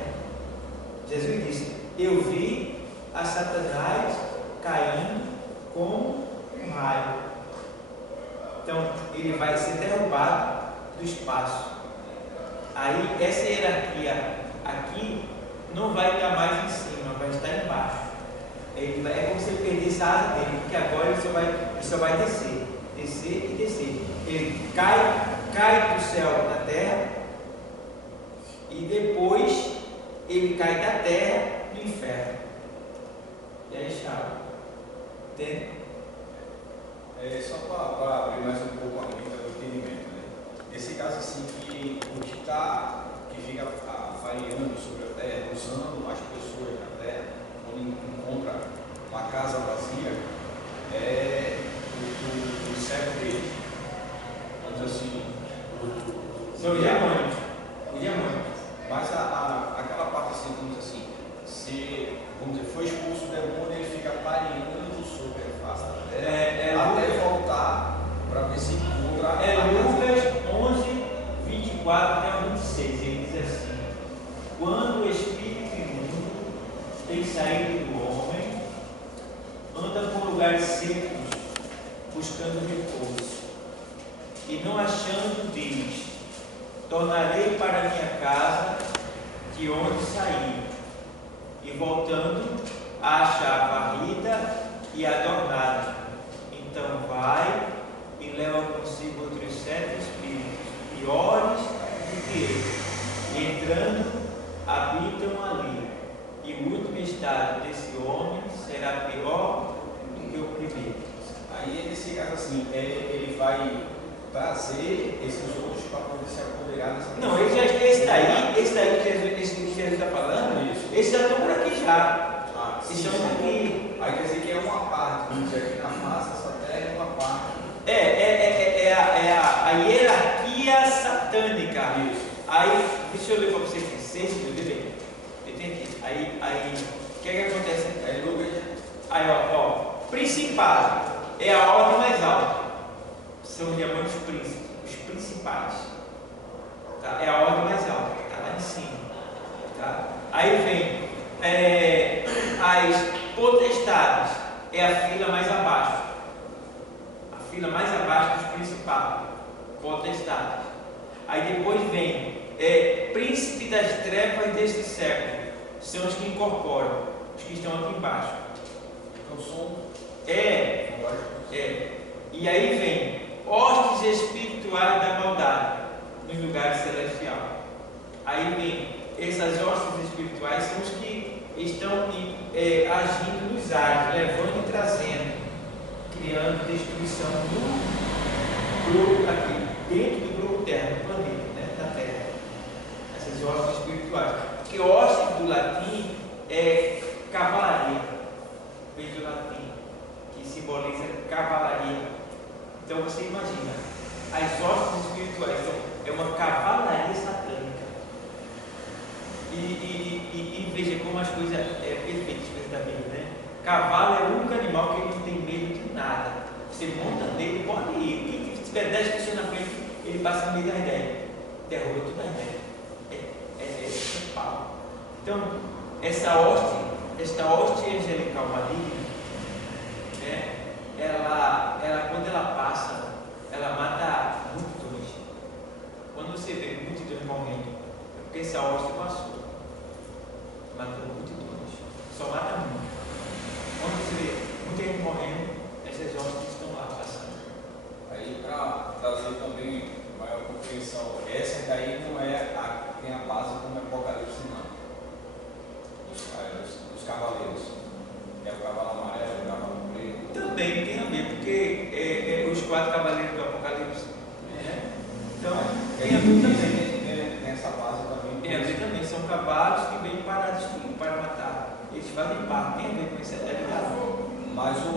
Jesus disse: eu vi a Satanás caindo como um raio. Então ele vai ser derrubado do espaço. Aí essa hierarquia aqui não vai estar mais em cima, vai estar embaixo. É como se ele perdesse a asa dele, porque agora ele só vai descer e descer. Ele cai do céu na terra e depois ele cai da terra no inferno. E aí está. Entende? Só para abrir mais um pouco a mente do entendimento, né? Nesse caso assim, que o que fica variando sobre a terra, usando as pessoas na terra, quando encontra uma casa vazia, é o cego dele. Vamos assim, São os demônios. Mas aquela parte assim, vamos assim, se foi expulso o demônio, ele fica pareando sobre a face da terra, até voltar para ver se encontra. Lucas 11, 24 até 26. Ele diz assim: quando o espírito imundo tem saído do homem, anda por lugares secos, buscando repouso, e não achando, diz: tornarei para minha casa, de onde saiu, e voltando a achar varrida e adornada. Então vai e leva consigo outros 7 espíritos, piores do que ele, e entrando, habitam ali. E o último estado desse homem será pior do que o primeiro. Aí nesse caso assim, ele vai trazer esses outros para poder se apoderar dessa Não, esse daí que Jesus está falando, esses já estão por aqui já. sim, Estão aqui. Aí quer dizer que é uma parte, vamos dizer, aqui na face dessa terra é uma parte. A hierarquia satânica. Isso. Aí, deixa eu ler para vocês, 6, bebê. Eu tenho aqui. Aí, o que é que acontece? Aí, ó, principado é a ordem mais alta. São os diamantes príncipes, os principais. Tá? É a ordem mais alta, está lá em cima. Tá? Aí vem as potestades, é a fila mais abaixo. A fila mais abaixo dos principados, potestades. Aí depois vem príncipe das trevas deste século, são os que incorporam, os que estão aqui embaixo. Então são. E aí vem hostes espirituais da maldade nos lugares celestiais. Aí vem essas hostes espirituais, são os que estão agindo nos ares, levando e trazendo, criando destruição no globo aqui, dentro do globo terra, no planeta, né, da Terra. Essas hostes espirituais. Porque hostes do latim é cavalaria, veio do latim, que simboliza cavalaria. Então você imagina, as hostes espirituais é uma cavalaria satânica. E veja como as coisas perfeitas da Bíblia, né? Cavalo é o único animal que ele não tem medo de nada. Você monta nele, pode ir. Quem tiver 10 pessoas na frente, ele passa no meio das 10. Derruba tudo as 10. É pau. Então, esta hoste angelical maligna, né? Ela, quando ela passa, ela mata multidões. Quando você vê multidões morrendo, é porque essa hoste passou, matou multidões, só mata muito. Quando você vê muita gente morrendo, essas hostes estão lá passando. Aí para trazer também maior compreensão, essa daí não é a que tem a base como Apocalipse não. Dos cavaleiros. É o cavalo amarelo, o cavalo preto. Também tem a ver, porque os 4 cavaleiros do Apocalipse. Então, tem a ver também. Tem essa base também. Tem a ver também, são cavalos que vêm para destruir, para matar. Eles fazem parte, tem a ver com isso, é ligado?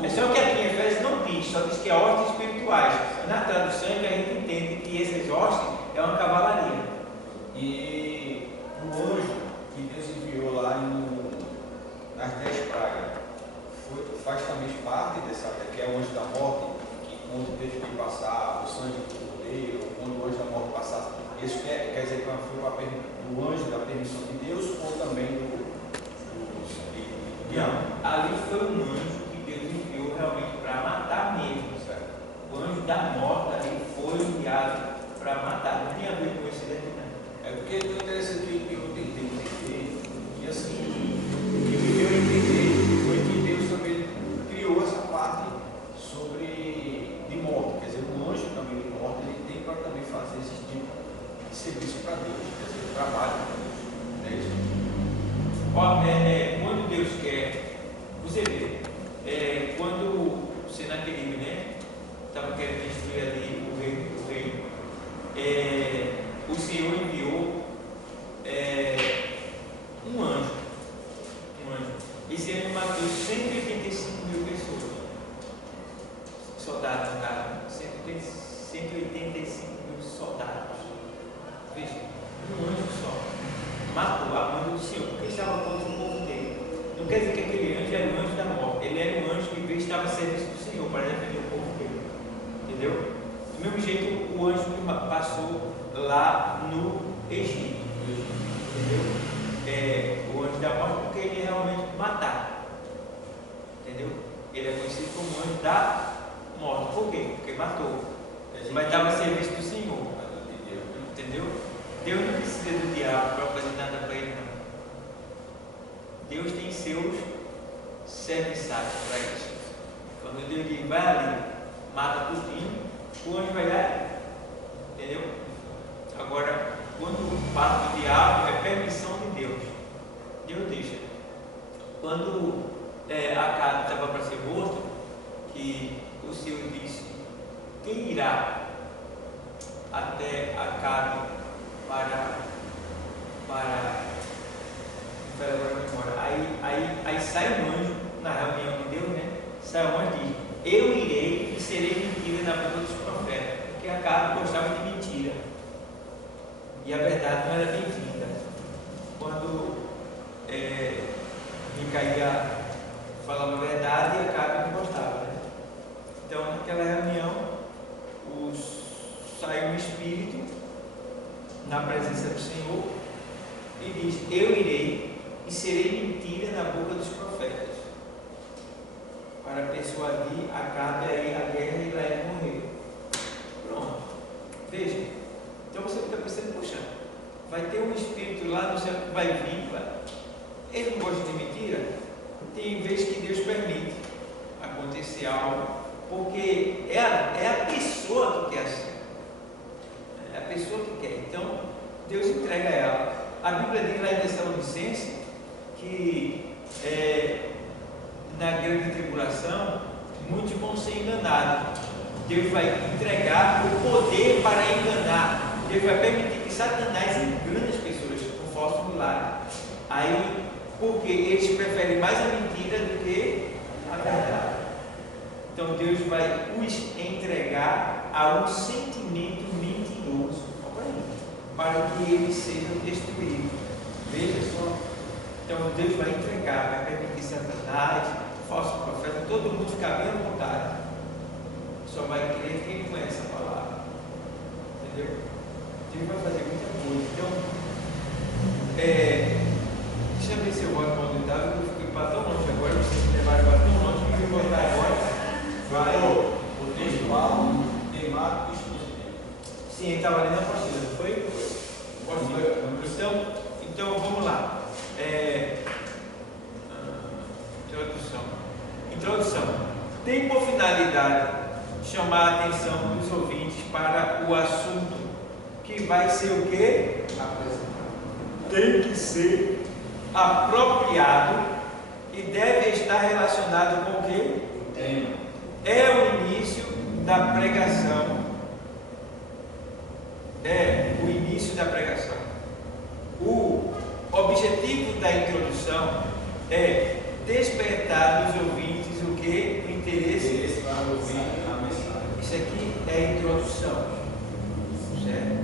É só que aqui em Efésios não diz, só diz que é hostes espirituais. Na tradução é que a gente entende que esses hostes é uma cavalaria. E o anjo que Deus enviou lá nas 10 pragas faz também parte dessa, que é o anjo da morte, que quando teve que passar o sangue do cordeiro, quando o anjo da morte passar, isso quer dizer que foi o papel do anjo da permissão de Deus ou também do Não, ali foi um anjo que Deus enviou realmente para matar mesmo, certo? O anjo da morte ali foi enviado para matar, não tinha a ver com esse determinado. É porque é interessante que eu tentei entender, e assim, eu entender foi que Deus também criou essa parte de morte, quer dizer, o anjo também de morte, ele tem para também fazer esse tipo de serviço para Deus, quer dizer, trabalho para Deus, não é isso? Quando Deus quer, você vê, quando Senaqueribe, né, estava querendo destruir ali o reino, o Senhor enviou um anjo. Esse anjo matou 185 mil pessoas, soldados, cara, 185 mil soldados. Veja, um anjo só matou a mão do Senhor, porque estava contra o povo dele. Não quer dizer que aquele anjo era o anjo da morte, ele era um anjo que estava a serviço do Senhor para defender o povo dele. Entendeu? Do mesmo jeito, o anjo que passou lá no Egito. Entendeu? O anjo da morte, porque ele realmente matar. Entendeu? Ele é conhecido como anjo da morte. Por quê? Porque matou. Mas estava a serviço do Senhor. Entendeu? Deus não precisa do diabo para fazer nada para ele, não. Deus tem seus serviçais para isso. Quando Deus diz, vai ali, mata tudinho, o anjo vai lá, entendeu? Agora, quando parte do diabo, é permissão de Deus. Deus deixa. Quando Acabe estava para ser morto, que o Senhor disse, quem irá até Acabe para agora memória. Aí sai um anjo na reunião de Deus, né? Sai um anjo e diz, eu irei e serei mentira na boca dos profetas, porque Acabe gostava de mentira e a verdade não era bem-vinda. Quando Micaía falava a verdade e Acabe não gostava, né? Então naquela reunião sai um espírito na presença do Senhor e diz, eu irei e serei mentira na boca dos profetas, para persuadir Acabe a ir à guerra e Israel morrer. Pronto. Veja. Então você fica pensando, poxa, vai ter um espírito lá no céu que vai vir, ele não gosta de mentira? Tem vezes que Deus permite acontecer algo, porque é a pessoa que quer assim. É a pessoa que quer. Então, Deus entrega a ela. A Bíblia diz lá em Tessalonicenses que na grande tribulação muitos vão ser enganados. Deus vai entregar o poder para enganar. Deus vai permitir que Satanás engane as pessoas com falso milagre. Aí, porque eles preferem mais a mentira do que a verdade. Então Deus vai os entregar a um sentimento mentiroso para que eles sejam destruídos. Veja só. Então Deus vai entregar, vai permitir Satanás, falso profeta, todo mundo ficar bem à vontade. Só vai crer quem conhece a palavra. Entendeu? Deus vai fazer muita coisa. Então, deixa eu ver se eu volto para onde eu estava, eu fiquei para tão longe agora, vocês me levaram para tão longe, que eu vou voltar agora. Vai, o textual, temático e expositivo. Sim, ele estava ali na apostila, não foi? Então vamos lá. Introdução. Tem por finalidade chamar a atenção dos ouvintes para o assunto que vai ser o quê? Tem que ser apropriado e deve estar relacionado com o quê? O tema. É o início da pregação. O início da pregação. O objetivo da introdução é despertar nos ouvintes o que? O interesse para ouvir a mensagem. Isso aqui é a introdução, certo?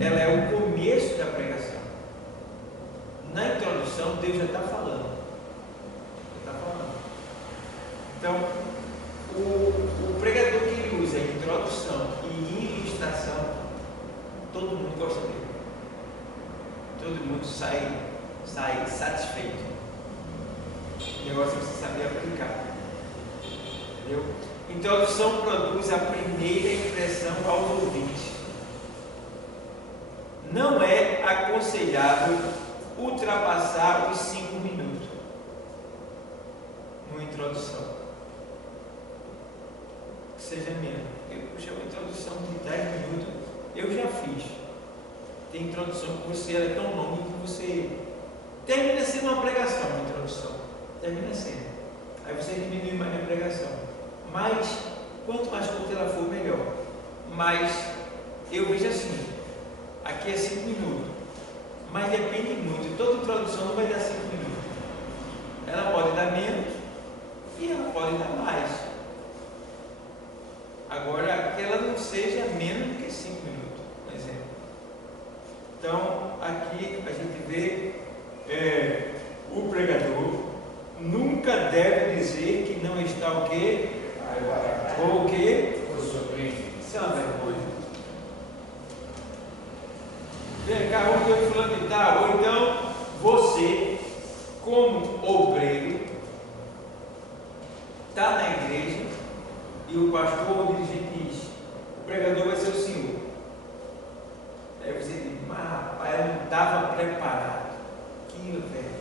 Ela é o começo da pregação. Na introdução, Deus já está falando. Então, o pregador que ele usa introdução e ilustração, todo mundo gosta dele. Todo mundo sai satisfeito. O negócio é você saber aplicar. Entendeu? Introdução produz a primeira impressão aos ouvintes. Não é aconselhável ultrapassar os 5 minutos numa introdução. Que seja menos. Puxa, uma introdução de 10 minutos eu já fiz. Tem introdução que você é tão longa que você termina sendo uma pregação, uma introdução. Termina sendo. Aí você diminui mais a pregação. Mas, quanto mais curta ela for, melhor. Mas, eu vejo assim, aqui é 5 minutos. Mas depende muito. Toda introdução não vai dar 5 minutos. Ela pode dar menos e ela pode dar mais. Agora, que ela não seja menos do que 5 minutos, por exemplo. Então, aqui a gente vê o pregador nunca deve dizer que não está o quê? Ou o quê? Isso é uma vergonha. Vem cá, onde eu fulano de tal? Ou então, você, como obreiro, está na igreja e o pastor ou o dirigente diz, o pregador vai ser o senhor. Aí você diz, mas rapaz, eu não estava preparado. Que vergonha.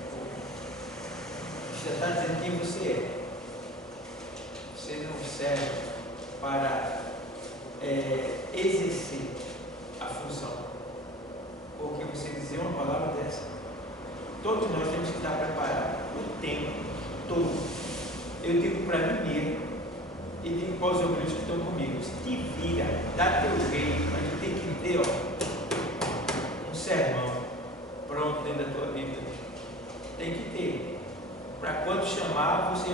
dizendo quem você é. Você não serve para exercer a função. Porque você dizer uma palavra dessa, todos nós temos que estar preparados o tempo todo. Eu digo para mim mesmo e digo para os obreiros que estão comigo: se te vira, dá teu jeito, mas tu tem que ter um sermão pronto dentro da tua Bíblia. Tem que ter. Para quando chamar, você,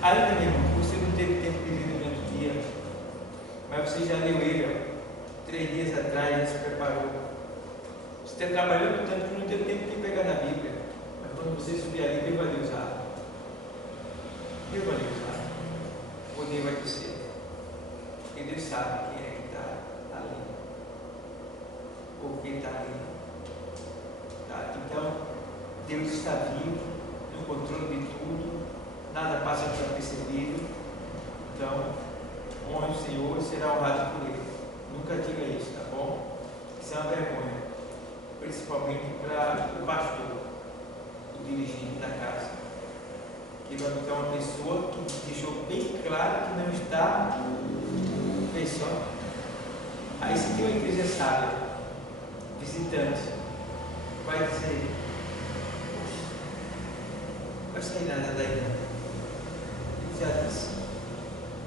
ainda meu irmão, você não teve tempo de ler durante o dia, mas você já leu ele, 3 dias atrás, já se preparou. Você está trabalhando tanto que não teve tempo de pegar na Bíblia, mas quando você subir ali, Deus vai lhe usar. Deus vai lhe usar. O poder vai descer. Porque Deus sabe quem é que está ali. Por que está ali. Tá? Então, Deus está vivo, no controle de tudo, nada passa desapercebido. Então, honre o Senhor e será honrado por Ele. Nunca diga isso, tá bom? Isso é uma vergonha, principalmente para o pastor, o dirigente da casa, que vai botar uma pessoa que deixou bem claro que não está pensando. Aí, se tem uma igreja sábia, visitante, vai dizer: não vai sair nada daí, não. Ele já disse.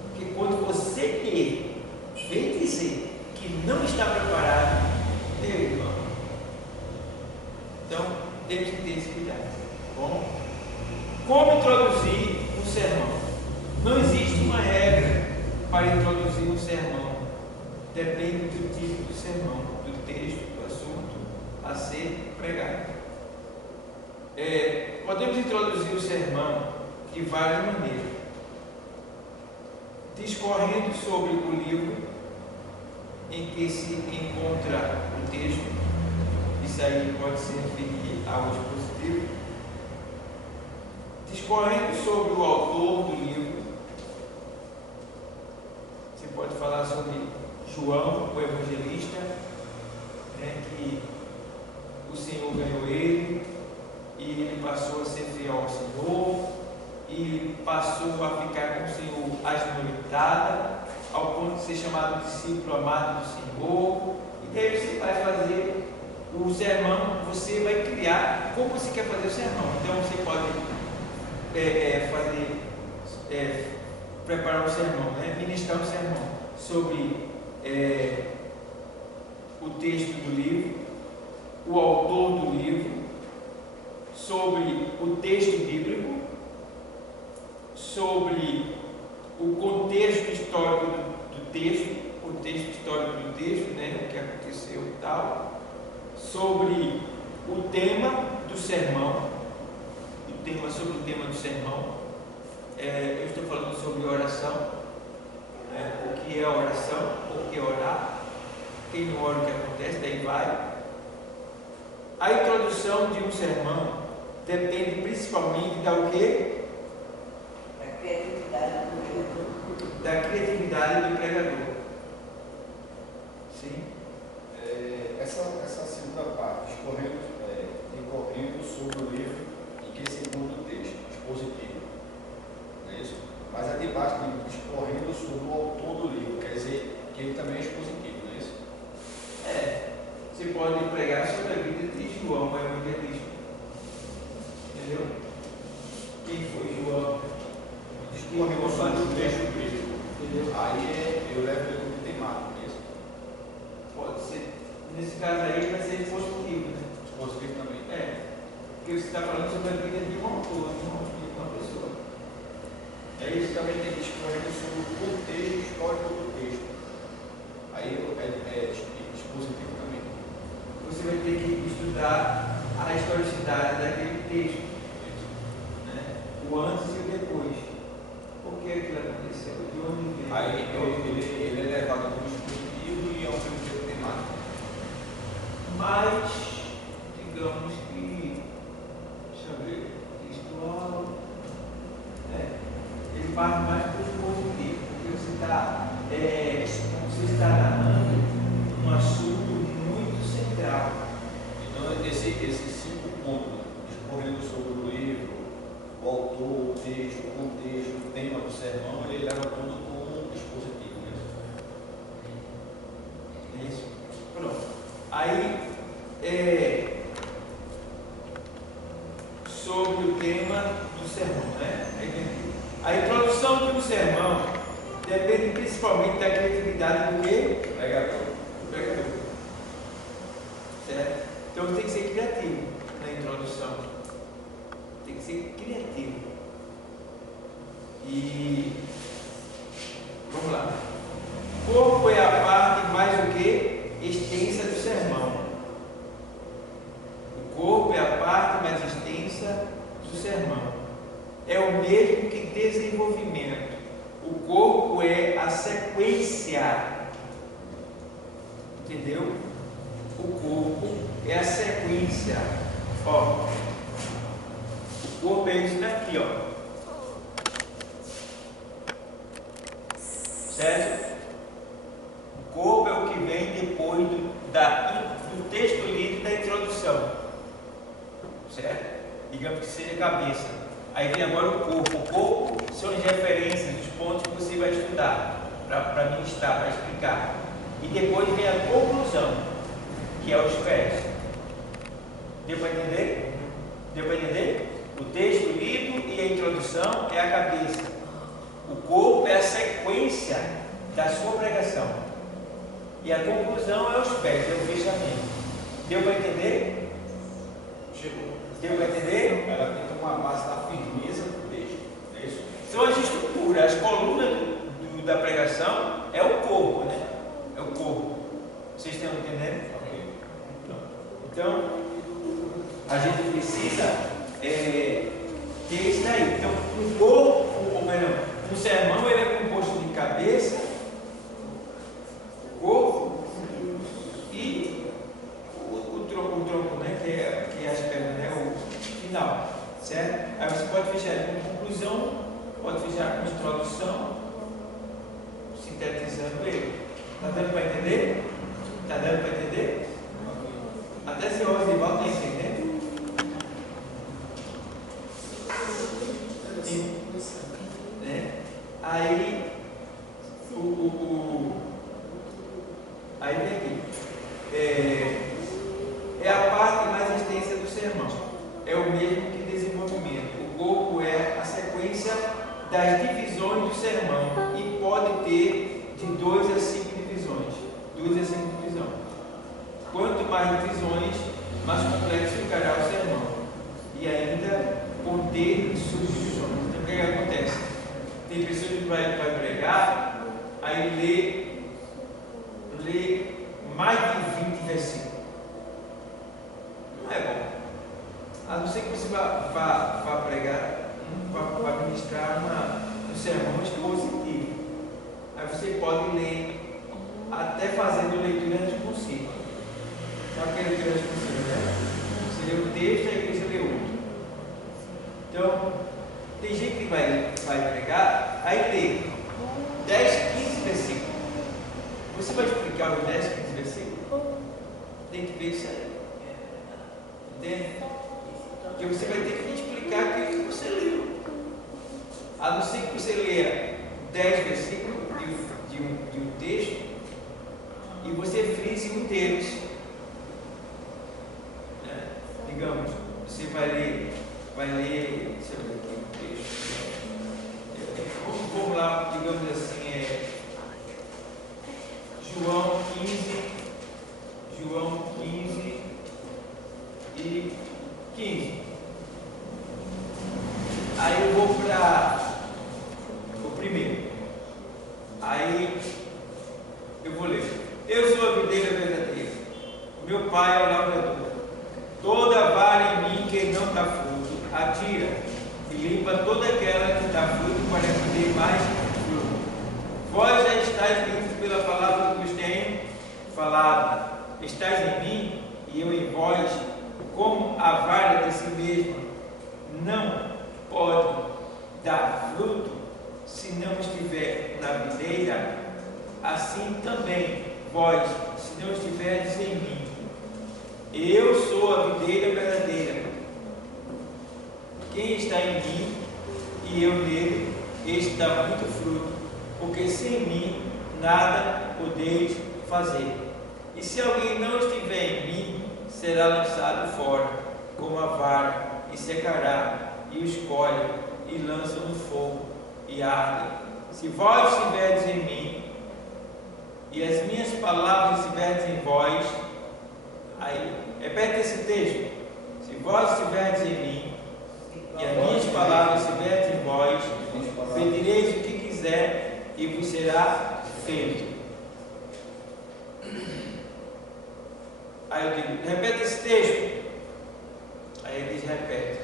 Porque quando você vem dizer que não está preparado, meu irmão, então temos que ter esse cuidado. Tá bom? Como introduzir um sermão? Não existe uma regra para introduzir um sermão. Depende do tipo do sermão, do texto, do assunto a ser pregado. Podemos introduzir o sermão de várias maneiras. Discorrendo sobre o livro em que se encontra o texto, isso aí pode se referir ao expositivo. Discorrendo sobre o autor do livro, você pode falar sobre João, o evangelista, que o Senhor ganhou ele e ele passou a ser fiel ao Senhor e passou a ficar com o Senhor asnoitado, ao ponto de ser chamado discípulo amado do Senhor. E daí você vai fazer o sermão, você vai criar como você quer fazer o sermão. Então você pode preparar um sermão, ministrar um sermão sobre o texto do livro, o autor do livro, sobre o texto bíblico, sobre o contexto histórico do texto, o texto histórico do texto, o que aconteceu e tal, sobre o tema do sermão, sobre o tema do sermão. Eu estou falando sobre oração, o que é oração, o que é orar, quem não ora o que acontece, daí vai. A introdução de um sermão depende principalmente da o quê? Da criatividade do pregador. Sim? Essa segunda parte, incorrendo sobre o livro em que se encontra o texto, expositivo, não é isso? Mas a de baixo, discorrendo sobre o autor do livro, quer dizer que ele também é expositivo, não é isso? Você pode pregar sobre a vida de João, o evangelista. Entendeu? Quem foi João? Discorrendo sobre o texto bíblico. Entendeu? Aí eu levo ele como temático, não é isso? Pode ser. Nesse caso aí vai ser expositivo, né? Expositivo também. Porque você está falando sobre a vida de um autor, de uma pessoa. Aí você também tem que discorrer sobre o contexto histórico do texto. Aí é expositivo também. Você vai ter que estudar a historicidade daquele texto, o antes e o depois. Por que aquilo aconteceu? De onde veio? Aí ele é levado como expositivo e ao mesmo tempo temático. Mas, digamos que, deixa eu ver, textual, ele parte mais para o expositivo, porque você está narrando um assunto muito central. Então, esses 5 pontos, discorrendo sobre o livro, o autor, o texto, o contexto, o tema do sermão, ele leva tudo como um dispositivo mesmo. Isso. Pronto. Aí, sobre o tema do sermão, né? A introdução do sermão depende principalmente da criatividade do quê? Pregador. Do pregador. Certo? Então tem que ser criativo na introdução. Tem que ser criativo. E vamos lá. O corpo é a parte mais o que? Extensa do sermão. O corpo é a parte mais extensa do sermão. É o mesmo que desenvolvimento. O corpo é a sequência. Entendeu? O corpo é a sequência. Ó. O corpo é isso daqui, ó. Certo? O corpo é o que vem depois do texto lido da introdução. Certo? Digamos que seja a cabeça. Aí vem agora o corpo. O corpo são as referências dos pontos que você vai estudar, para ministrar, para explicar. E depois vem a conclusão, que é os pés. Deu para entender? Deu para entender? O texto lido e a introdução é a cabeça. O corpo é a sequência da sua pregação. E a conclusão é os pés, é o fechamento. Deu para entender? Chegou. Deu para entender? Ela tem uma base da firmeza do texto. É isso? São as estruturas, as colunas da pregação é o corpo, né? É o corpo. Vocês estão entendendo? Então, a gente precisa ter isso daí. Então, um corpo, ou melhor, um sermão ele é composto de cabeça, corpo e o tronco, né? Que é as pernas, né? O final, certo? Aí você pode fechar com conclusão, pode fechar com introdução, sintetizando ele. Está dando para entender? Está dando para entender? Até se hoje de volta está entendendo? Né? Aí aí vem aqui. É a parte mais extensa do sermão. É o mesmo que desenvolvimento. O corpo é a sequência das divisões do sermão e pode ter de 2 a 5 divisões. 2 a 5 divisões. Quanto mais divisões, mais complexo ficará o sermão. E ainda conter subdivisões. Então o que acontece? Tem pessoas que vai pregar, aí lê mais de 20 versículos. Não é bom. A não ser que você vá pregar, vá ministrar um sermão expositivo. Aí você pode ler, até fazendo leitura responsiva. Sabe o que é leitura responsiva, né? Você lê um texto e aí você lê outro. Então, tem gente que vai pregar, aí lê 10, 15 versículos. Você vai explicar os 10, 15 versículos? Tem que ver isso aí. Entende? Porque você vai ter que explicar aquilo que você leu. A não ser que você leia 10 versículos de um texto e você frise um deles. Né? Digamos, você vai ler, deixa eu ver aqui um texto. Vamos lá, digamos assim, João 15 e 15. Aí eu vou para o primeiro. Aí eu vou ler. Eu sou a videira verdadeira. Meu pai é o lavrador. Toda vara em mim que não dá fruto, atira e limpa toda aquela que dá fruto para que dê mais fruto. Vós já estáis limpos pela palavra que vos tenho falado. Estáis em mim e eu em vós, como a vara de si mesma não pode dar fruto se não estiver na videira, assim também vós, se não estiverdes em mim. Eu sou a videira verdadeira. quem está em mim e eu nele, este dá muito fruto, porque sem mim nada podeis fazer. E se alguém não estiver em mim, será lançado fora, como a vara, e secará, e os colhe, e lança no fogo, e arde. Se vós estiverdes em mim, e as minhas palavras estiverdes em vós, aí, repete esse texto. Se vós estiverdes em mim, e as minhas palavras estiverdes em vós, pedireis o que quiser, e vos será feito. Aí eu digo, repete esse texto. Aí ele diz, repete.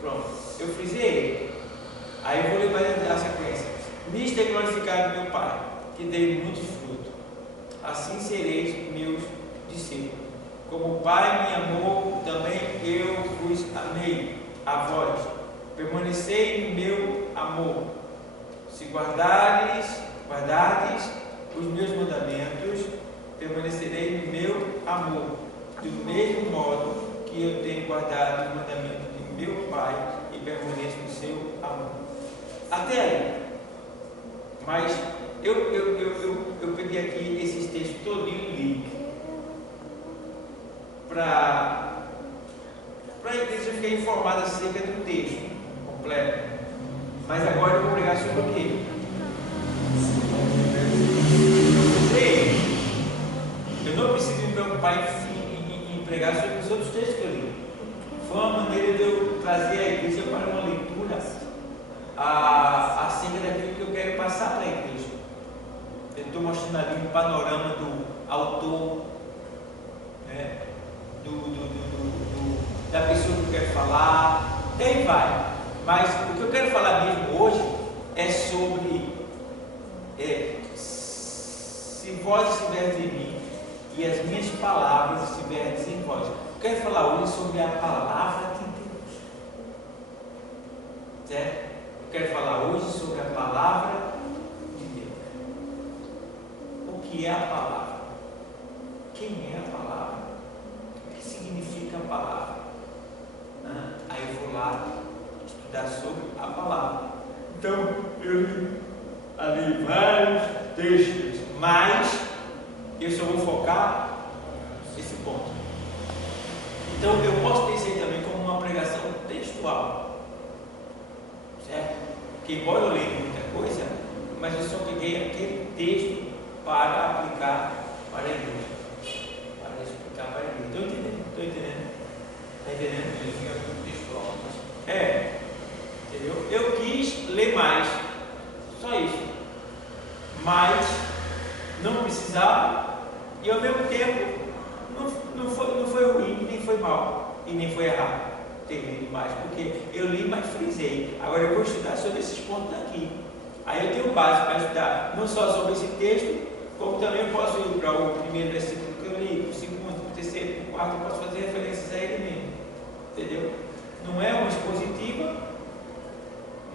Pronto, eu frisei. Aí eu vou levar a sequência. Nisto é glorificado meu Pai, que dei muito fruto. Assim sereis meus discípulos. Como o Pai me amou, também eu vos amei, a vós. Permanecei no meu amor. Se guardardes os meus mandamentos, permanecerei no meu amor, do mesmo modo que eu tenho guardado o mandamento de meu Pai e permaneço no seu amor. Até aí. Mas eu peguei aqui esses textos todinho e li para a igreja ficar informada acerca do texto completo. Mas agora eu vou pregar sobre o quê? Eu não preciso me preocupar em pregar sobre os outros textos que eu li. Foi uma maneira de eu trazer a igreja para uma leitura acerca daquilo que eu quero passar para a igreja. Eu estou mostrando ali um panorama do autor, né? Da pessoa que eu quero falar, e aí vai. Mas o que eu quero falar mesmo hoje é sobre se vós estiverdes em mim e as minhas palavras estiverdes em vós. Eu quero falar hoje sobre a palavra de Deus. Certo? Eu quero falar hoje sobre a palavra de Deus. O que é a palavra? Quem é a palavra? O que significa a palavra? Aí eu vou lá estudar sobre a palavra. Então, eu li ali vários textos, mas eu só vou focar nesse ponto. Então, eu posso ter isso aí também como uma pregação textual, certo? Porque embora eu leia muita coisa, mas eu só peguei aquele texto para aplicar para a igreja, para explicar para a igreja. Estou entendendo? Estou entendendo? Está entendendo? Ele fica muito textual. Entendeu? Eu quis ler mais, só isso, mas não precisava, e ao mesmo tempo não foi ruim, nem foi mal, e nem foi errado ter lido mais, porque eu li, mas frisei. Agora eu vou estudar sobre esses pontos aqui. Aí eu tenho base para estudar não só sobre esse texto, como também eu posso ir para o primeiro versículo que eu li, para o segundo, para o terceiro, para o quarto, eu posso fazer referências a ele mesmo. Entendeu? Não é uma expositiva,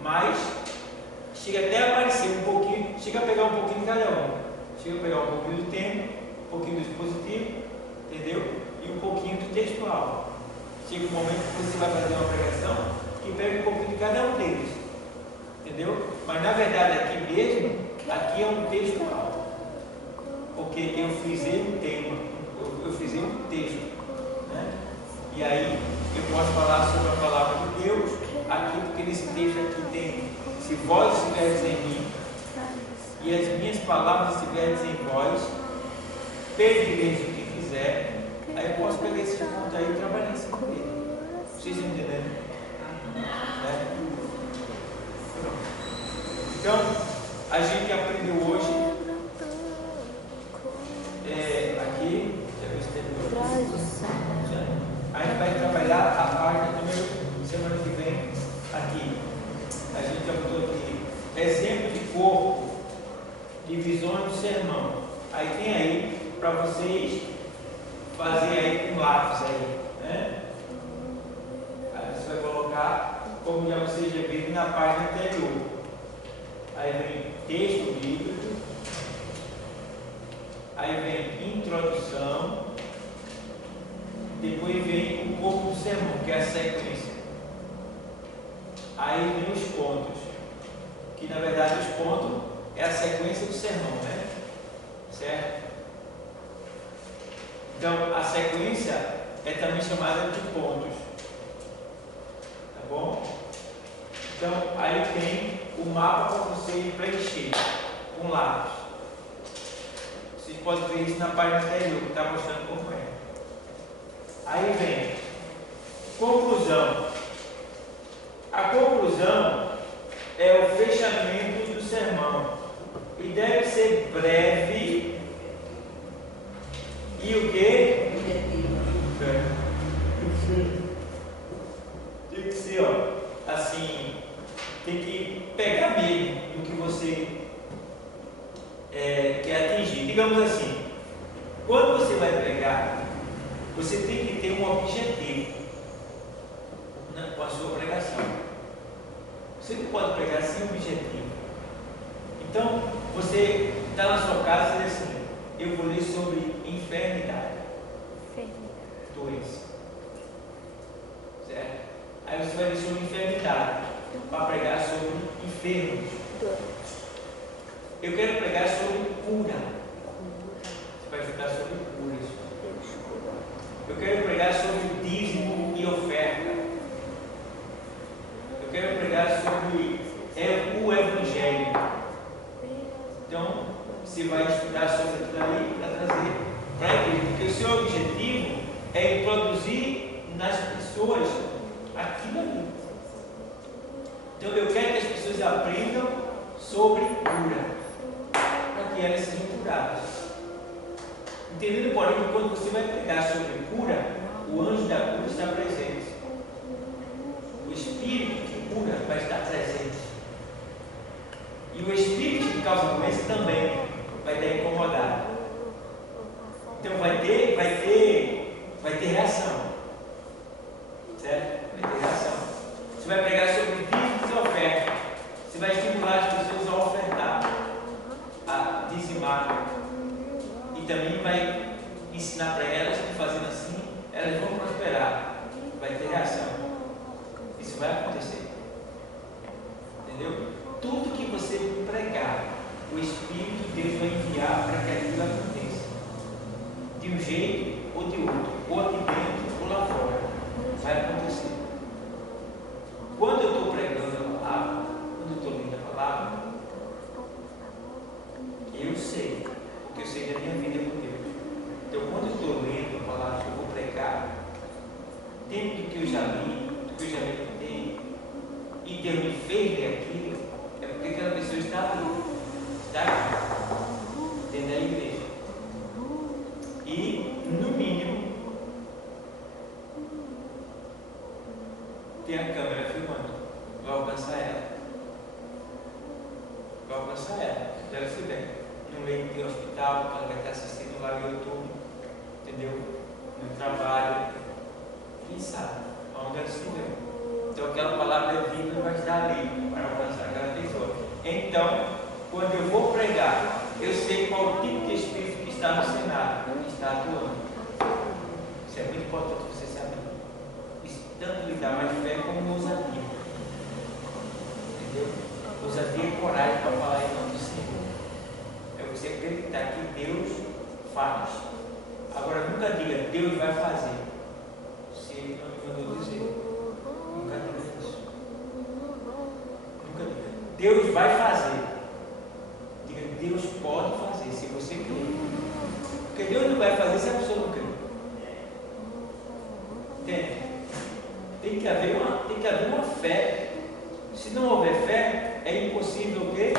mas chega até a aparecer um pouquinho, chega a pegar um pouquinho de cada um. Chega a pegar um pouquinho do tema, um pouquinho do expositivo, entendeu? E um pouquinho do textual. Chega um momento que você vai fazer uma pregação que pega um pouquinho de cada um deles, entendeu? Mas na verdade aqui mesmo, aqui é um textual, porque eu frisei um tema, eu frisei um texto, né? E aí eu posso falar sobre a palavra de Deus aqui, porque nesse texto aqui tem: se vós estiverdes em mim e as minhas palavras estiverdes em vós, pedireis o que quiser. Aí eu posso pegar esse ponto aí e trabalhar em cima dele. Vocês estão entendendo? Né? Então, a gente aprendeu hoje aqui, a gente vai trabalhar a parte número semana que vem aqui. A gente aprendeu aqui exemplo de corpo, divisões do sermão. Aí tem aí para vocês fazer aí com lápis aí, né? Aí você vai colocar, como já vocês já viram na página anterior. Aí vem texto bíblico, aí vem introdução, depois vem o corpo do sermão, que é a sequência. Aí vem os pontos, que na verdade os pontos é a sequência do sermão, né? Certo? Então, a sequência é também chamada de pontos. Tá bom? Então, aí tem o mapa para você preencher com lápis. Vocês podem ver isso na página anterior, que está mostrando como é. Aí vem conclusão. A conclusão é o fechamento do sermão. E deve ser breve. E o quê? Tem que ser, ó, assim, tem que pegar mesmo do que você quer atingir. Digamos assim, quando você vai pregar, você tem que ter um objetivo, né, com a sua pregação. Você não pode pregar sem objetivo. Então, você está na sua casa e diz assim: eu vou ler sobre enfermidade. Doença. Certo? Aí você vai ler sobre enfermidade, para pregar sobre enfermos. Eu quero pregar sobre cura. Você vai estudar sobre curas. Eu quero pregar sobre dízimo e oferta. Eu quero pregar sobre o Evangelho. Então, você vai estudar sobre aquilo ali para trazer para a igreja, porque o seu objetivo é introduzir nas pessoas aquilo ali. Então, eu quero que as pessoas aprendam sobre cura, para que elas sejam curadas. Entendendo, porém, que quando você vai pregar sobre cura, o anjo da cura está presente. O Espírito que cura vai estar presente. E o Espírito que causa doença também vai estar incomodado. Então vai ter reação. Certo? Vai ter reação. Você vai pregar sobre dízimos e oferta. Você vai estimular as pessoas a ofertar, a dizimar. E também vai ensinar para elas que fazendo assim, elas vão prosperar. Vai ter reação. Isso vai acontecer. Entendeu? Tudo que você pregar, o Espírito de Deus vai enviar para que aquilo aconteça. De um jeito ou de outro. Ou aqui dentro ou lá fora. Vai acontecer. Quando eu estou pregando a palavra, quando eu estou lendo a palavra, eu sei, porque eu sei da minha vida com Deus. Então, quando eu estou lendo a palavra que eu vou pregar, dentro do que eu já li, do que eu já meditei, e Deus me fez ler aquilo, é porque aquela pessoa está ali, está aqui, dentro da igreja. E, no mínimo, tem a câmera filmando, vai alcançar ela. Vai alcançar ela, se ela estiver no leito de hospital, ela vai estar assistindo lá no YouTube, entendeu? No trabalho, quem sabe, onde ela estiver. Então aquela palavra de vida vai estar ali para alcançar aquela pessoa. Então, quando eu vou pregar, eu sei qual tipo de espírito que está no cenário, que está atuando. Isso é muito importante você saber. Isso tanto lhe dá mais fé como ousadia. Entendeu? Ousadia e coragem para falar em nome do Senhor. É você acreditar que Deus faz. Agora nunca diga Deus vai fazer. Se Ele não me mandou dizer. Nunca diga isso. Nunca diga. Deus vai fazer. Diga, Deus pode fazer, se você crer. Porque Deus não vai fazer se a pessoa não crer. Entende? Tem que haver uma fé. Se não houver fé, é impossível o quê?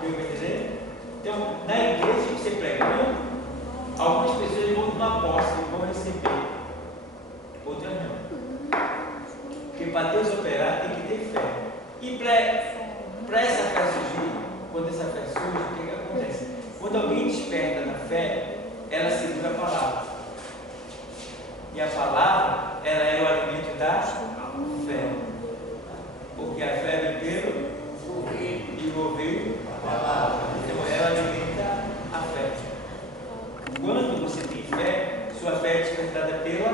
Deu para entender? Então, na igreja que você pregando, algumas pessoas vão tomar posse, vão receber, outras não. Porque para Deus operar tem que ter fé. E para essa fé surgir, quando essa fé surge, o que acontece? Quando alguém desperta na fé, ela segura a palavra. E a palavra, ela é o alimento da fé. Porque a fé vem pelo e ouvir a palavra. Então ela alimenta a fé. Quando você tem fé, sua fé é despertada pela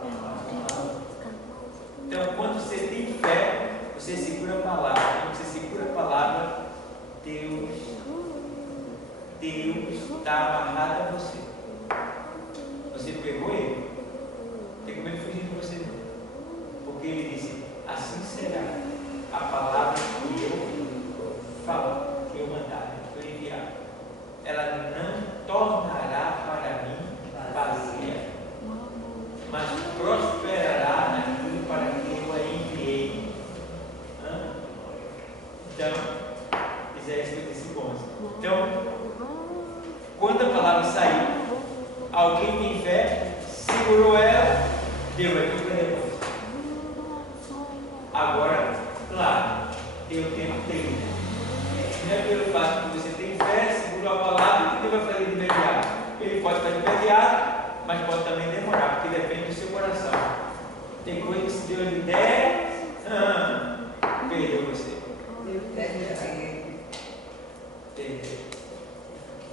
palavra. Então quando você a palavra. Quando você segura a palavra, Deus está amarrado a você. Você pegou ele, tem como ele fugir de você não. Porque ele disse, assim será a palavra que eu falo, que eu mandar, que eu enviar. Ela não tornará para mim vazia, mas prosperará naquilo para que eu a enviei. Então, Isaías 55:11. Então, quando a palavra saiu, alguém tem fé, segurou ela, deu aqui para depois. Agora, claro, tem o tempo dele. Não é pelo fato que você tem fé, segurou a palavra, o que ele vai fazer de imediato? Ele pode fazer de imediato, mas pode também demorar, porque depende do seu coração. Tem coisa que se Deus lhe der, perdeu você.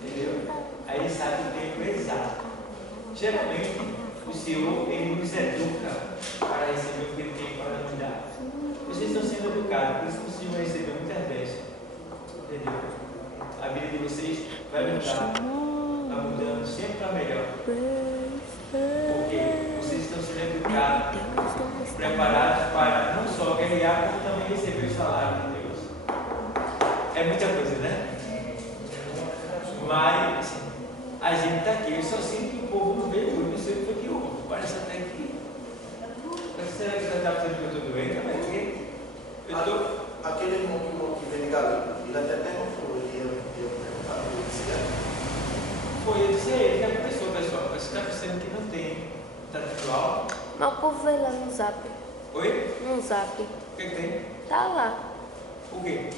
Entendeu? Aí ele sabe o tempo exato. Geralmente, o Senhor, ele nos educa para receber o que ele tem para nos dar. Vocês estão sendo educados, por isso que o Senhor recebeu muitas vezes. Entendeu? A vida de vocês vai mudar, vai mudando sempre para melhor. Porque vocês estão sendo educados, preparados para não só guerrear, como também receber o salário de Deus. É muita coisa, né? Mas a gente está aqui, eu só sinto que o povo não veio, eu não sei o que foi que houve. Parece até que. Será que você está pensando que eu estou doente? Mas que eu estou. Aquele irmão que veio de Galinha, ele até perguntou, ele ia perguntar para você. Foi, eu disse a ele, já começou, pessoal. Você está pensando que não tem tatual? Mas o povo veio lá no zap. Oi? No zap. O que tem? Tá lá. O quê?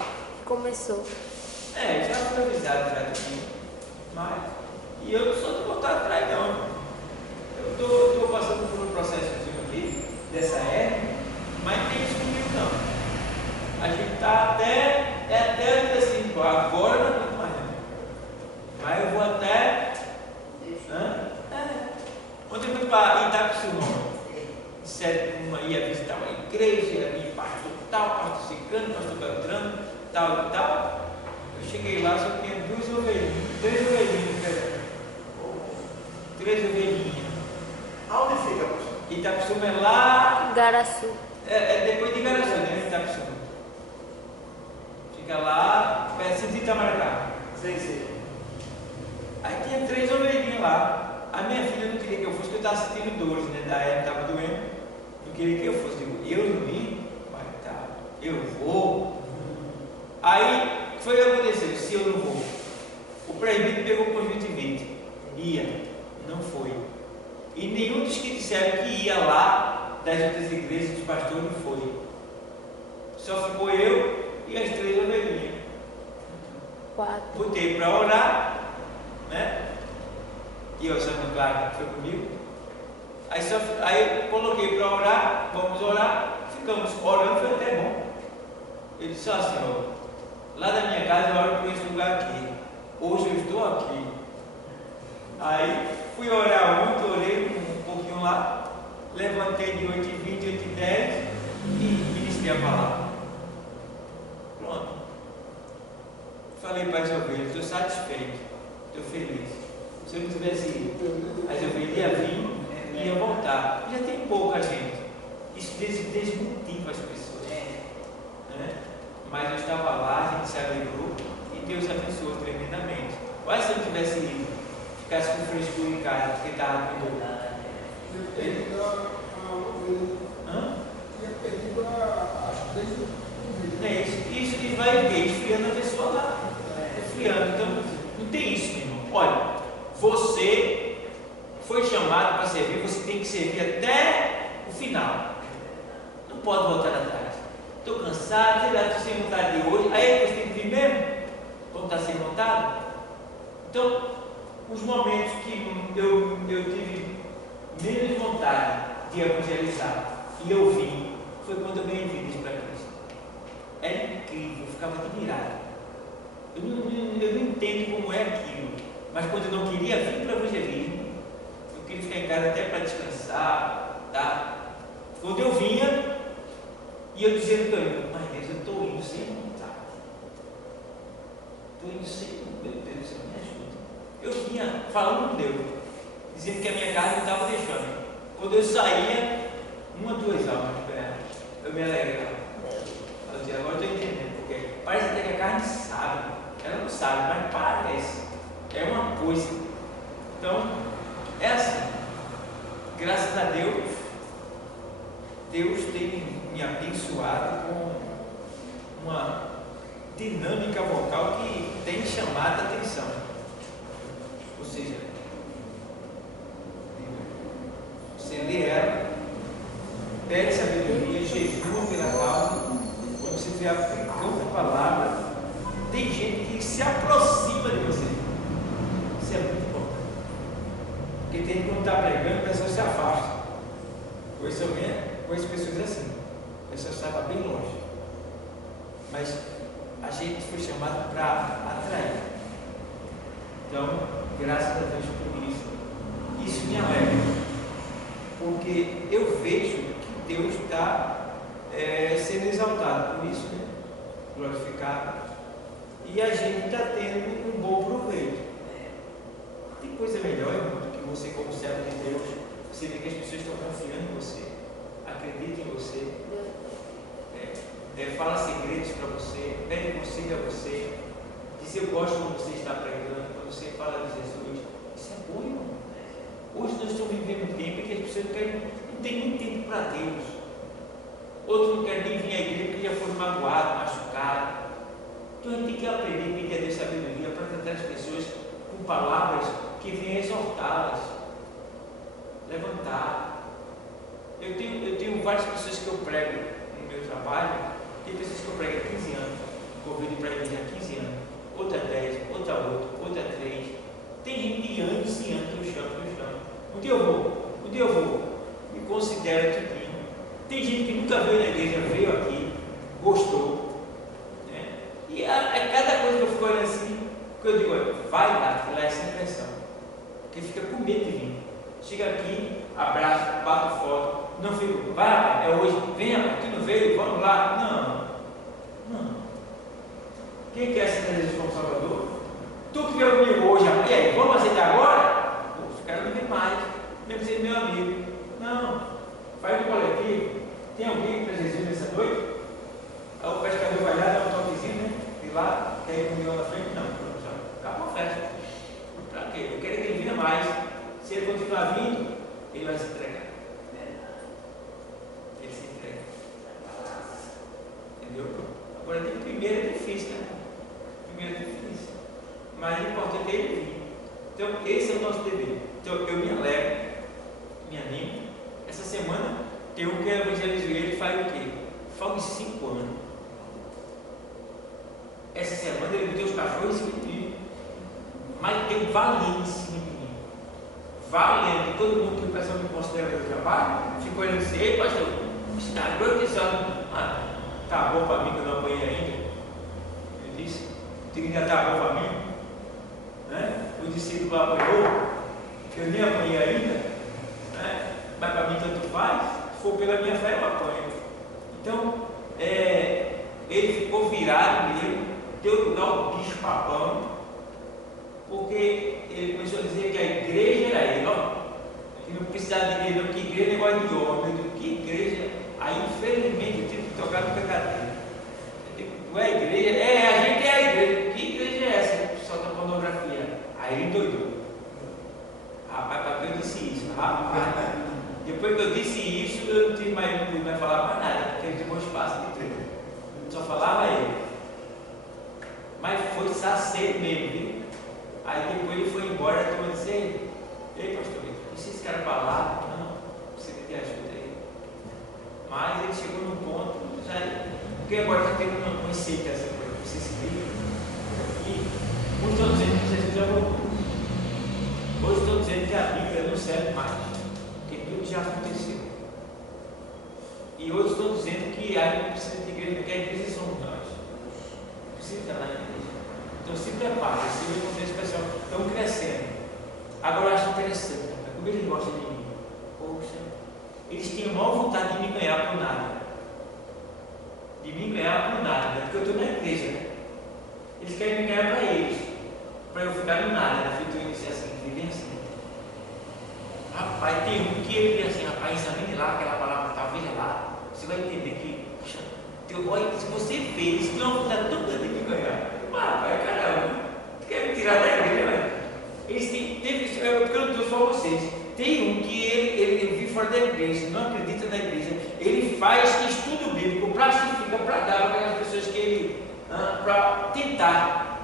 Começou. Já foi avisado já aqui. Mas. E eu não sou de voltar atrás, não. Eu estou passando por um processo aqui, dessa hernia, mas não tem isso comigo, não. A gente está até assim, agora não aguento mais, não. Mas eu vou até. Ontem eu fui para Itapissuma. Ia visitar uma igreja, ia pastor tal, pastor Cicano, pastor Beltrano, tal e tal. Eu cheguei lá, só tinha 3 ovelhinhas. Aonde fica, pastor? Itapissuma é lá. Garaçu. É depois de Garaçu, né? Itapissuma. Fica lá, perto de Itamaracá. Sei. Aí tinha 3 ovelhinhas lá. A minha filha não queria que eu fosse, porque eu estava sentindo dores, né? Da época estava doendo. Não queria que eu fosse. Eu não ia, mas tá, eu vou. Aí, o que foi que aconteceu? Se eu não vou, o presbítero pegou o conjuntivite. Ia, não foi. E nenhum dos que disseram que ia lá, das outras igrejas, dos pastores, não foi. Só ficou eu e as 3 ovelhinhas. 4. Botei para orar, né? E o Sandro Clara foi comigo. Aí coloquei para orar, vamos orar, ficamos orando, foi até bom. Ele disse assim, lá da minha casa eu oro por esse lugar aqui. Hoje eu estou aqui. Aí fui orar ontem, orei um pouquinho lá, levantei de 8h20, 8h10 e ministrei a palavra. Pronto. Falei para as ovelhas, estou satisfeito, estou feliz. Se eu não tivesse ido, as ovelhas iam vir e iam voltar. Já tem pouca gente. Isso desmotiva as pessoas. Né? Mas eu estava lá, a gente se alegrou e Deus abençoou tremendamente. Olha se eu não tivesse ido, ficasse com frescura em casa, porque estava com dor. Isso que vai esfriando a pessoa lá. Esfriando. Então, não tem isso, meu irmão. Olha, você foi chamado para servir, você tem que servir até o final. Não pode voltar atrás. Estou cansado, sei lá, estou sem vontade de hoje. Aí você tem que vir mesmo, quando está sem vontade. Então, os momentos que eu tive menos vontade de evangelizar e eu vim, foi quando eu ganhei vidas para Cristo. Era incrível, eu ficava admirado. Eu não entendo como é aquilo, mas quando eu não queria vir para o evangelismo, eu queria ficar em casa até para descansar, tá? Quando eu vinha, e eu dizia para ele, mas Deus, eu estou indo sem vontade. Estou indo sem, meu Deus, Senhor, me ajuda. Eu vinha falando com Deus, dizendo que a minha carne não estava deixando. Quando eu saía, 1 ou 2 almas, eu me alegrava. Eu dizia, agora estou entendendo, porque parece até que a carne sabe. Ela não sabe, mas parece. É uma coisa. Então, é assim. Graças a Deus, Deus tem me abençoado com uma dinâmica vocal que tem chamado a atenção. Ou seja, você lê ela, pede sabedoria, jejua pela causa, quando você estiver aplicando a palavra, tem gente que se aproxima de você. Isso é muito bom. Porque tem que não estar pregando, a pessoa se afasta. Conheço pessoas assim. A pessoa estava bem longe. Mas a gente foi chamado para atrair. Então, graças a Deus por isso. Isso me alegra. Porque eu vejo que Deus está sendo exaltado por isso, né? Glorificado. E a gente está tendo um bom proveito. Tem coisa melhor, irmão, do que você, como servo de Deus, você vê que as pessoas estão confiando em você, acreditam em você, fala segredos para você, pede conselho a você, diz eu gosto quando você está pregando, quando você fala de Jesus. Isso é bom, irmão. Hoje nós estamos vivendo um tempo em que as pessoas não têm muito tempo para Deus. Outros não querem nem vir à igreja porque já foram magoados, machucados. Então a gente tem que aprender a pedir a Deus sabedoria para tratar as pessoas com palavras que venham exortá-las, levantar. Eu tenho várias pessoas que eu prego no meu trabalho. Tem pessoas que eu prego há 15 anos, convido para a igreja há 15 anos, outra 10, outra 8, outra 3. Tem gente de anos e anos que eu chamo. Um dia eu vou, me considero tudinho. Tem gente que nunca veio na igreja, veio aqui, gostou. Né? E cada coisa que eu fico olhando assim, que eu digo, vai lá essa impressão. Porque fica com medo de vir. Chega aqui, abraço, bato foto, não fico, vai, é hoje, vem, tu não veio, vamos lá. Não. Quem quer ser Jesus como Salvador? Tu que veio comigo hoje, e aí, vamos aceitar agora? Os caras não vêm mais, nem precisa meu amigo. Não, faz um coletivo. Tem alguém para Jesus nessa noite? Aí o pescador vai lá, dá um toquezinho, né? E lá, tem um milhão na frente? Não, acabou a festa. Para quê? Eu quero que ele venha mais. Se ele continuar vindo, ele vai se entregar. Ele se entrega. Entendeu? Agora, tem primeiro é difícil, né? Primeiro é difícil. Mas o importante é ele vir. Então, esse é o nosso dever. Então, eu me alegro, me animo. Essa semana, tem um que evangeliza ele faz o quê? Faz uns 5 anos. Essa semana ele meteu os cachorros em cima, mas tem valente em cima de mim. Valente. Todo mundo que o pessoal me considera meu trabalho, ficou olhando assim, ei, pastor, está glorificando. Tá bom para mim que eu não apanhei ainda. Eu disse, tem que já tá bom para mim. Né? O discípulo apanhou, eu nem apanhei ainda, né? Mas para mim tanto faz, se for pela minha fé eu apanho. Então, ele ficou virado mesmo, deu lugar ao bicho papão, porque ele começou a dizer que a igreja era ele, que não precisava de igreja, que igreja é negócio de homem, que igreja, aí infelizmente eu tive que tocar no pecadeiro. Tu é a igreja? A gente é a igreja. Que igreja é essa que solta pornografia? Aí ele endoidou. Rapaz, para que eu disse isso? Rapaz, depois que eu disse isso, eu não tive mais, não pude mais falar mais nada, porque ele tomou espaço de tudo. Só falava ele. Mas foi sacedo mesmo, viu? Aí depois ele foi embora, a turma disse, ei pastor, e se esse cara falar? Não, precisa de ajuda aí. Mas ele chegou num ponto, porque agora está tendo uma receita essa coisa, você se liga. E muitos estão dizendo que Jesus já voltou. Hoje estão dizendo que a Bíblia não serve mais, porque tudo já aconteceu. E outros estão dizendo que a gente precisa de igreja, porque a igreja somos nós. Precisa estar na igreja. Então se prepare, se eu encontrei esse pessoal, estão crescendo. Agora eu acho interessante, como eles gostam de mim. Poxa, eles tinham maior vontade de me ganhar por nada. de me ganhar por nada, né? Porque eu estou na igreja, né? Eles querem me ganhar para eles, para eu ficar no nada, né? Feito eu disse assim, viver assim. Rapaz, tem um que ele diz assim, rapaz, examine lá aquela palavra, tá, veja lá, você vai entender que, puxa, se você fez, não vai dar tão grande de me ganhar. Rapaz, caramba, tu quer me tirar da igreja, né? Eles teve, porque eu não trouxe para vocês. Tem um que ele vive fora da igreja, não acredita na igreja, ele faz estudo bíblico, plastifica para dar para aquelas pessoas que ele, para tentar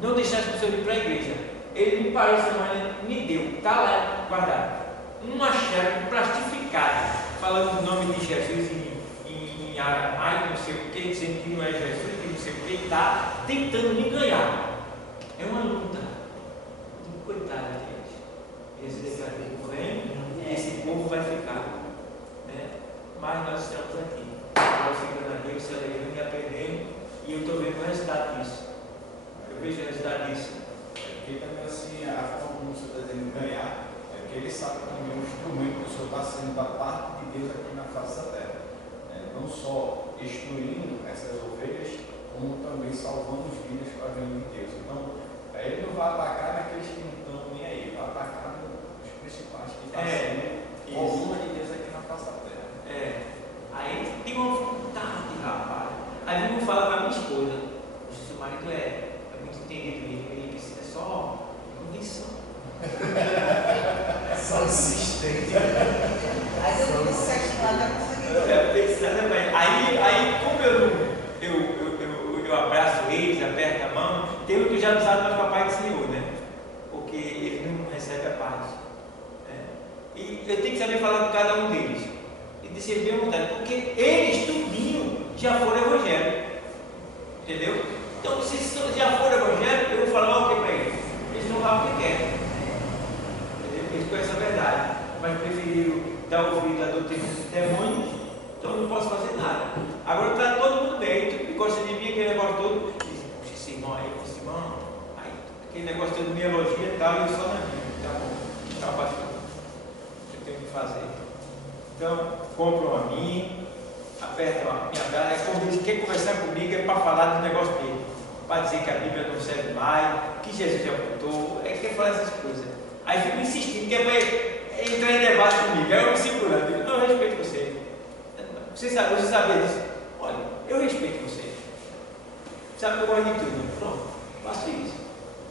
não deixar as pessoas ir para a igreja. Ele me parou essa semana, me deu, está lá guardado, uma chave plastificada, falando o nome de Jesus em aramaico, não sei o que, dizendo que não é Jesus, que não sei o que, está tentando me ganhar. É uma luta. Coitado deles. Esse declarei correndo e esse povo vai ficar. Né? Mas nós estamos aqui. Nós ficando a Deus, celebrando e aprendendo. E eu estou vendo o resultado disso. Eu vejo o resultado disso. Porque também assim, a forma como o Senhor está dizendo ganhar, é porque ele sabe também o instrumento que o Senhor está sendo da parte de Deus aqui na face da terra. Não só instruindo essas ovelhas, como também salvando os filhos para a reino de Deus. Então, ele não vai atacar naqueles que não estão nem aí, vai atacar nos principais que estão sendo coluna de Deus aqui na face da terra. Aí tem uma vontade, rapaz. Aí eu falo para a minha esposa, seu marido é muito entendido mesmo, ele precisa só condição. Só insistente. Aí eu não consegue nada conseguindo. Aí como eu abraço eles, aperto a mão, tem um que eu já não sabe mais papai do Senhor, né? Porque ele não recebe a paz. Né? E eu tenho que saber falar com cada um deles. E discernir a vontade, porque eles, tudinho, já foram evangélicos. Entendeu? Então, se já foram evangélicos, eu vou falar o que para eles? Eles não falam o que querem. Entendeu? Eles conhecem a verdade, mas preferiram dar ouvido à doutrina dos demônios, então eu não posso fazer nada. Agora está todo mundo bem, tu que gosta de mim, aquele negócio todo, diz, puxa, esse irmão aí, aí, aquele negócio todo me elogia e tal, e eu só na minha, tá bom, tá pastor, eu tenho que fazer. Então, compram a mim, apertam a minha cara, é como diz, quer conversar comigo é para falar do negócio dele, para dizer que a Bíblia não serve mais, que Jesus já voltou, quer falar essas coisas. Aí fico insistindo, quer entrar em debate comigo, aí eu me segurando, eu digo, não, eu respeito você. Você sabia disso? Olha, eu respeito você. Sabe que eu gosto de tudo. Pronto, faço isso.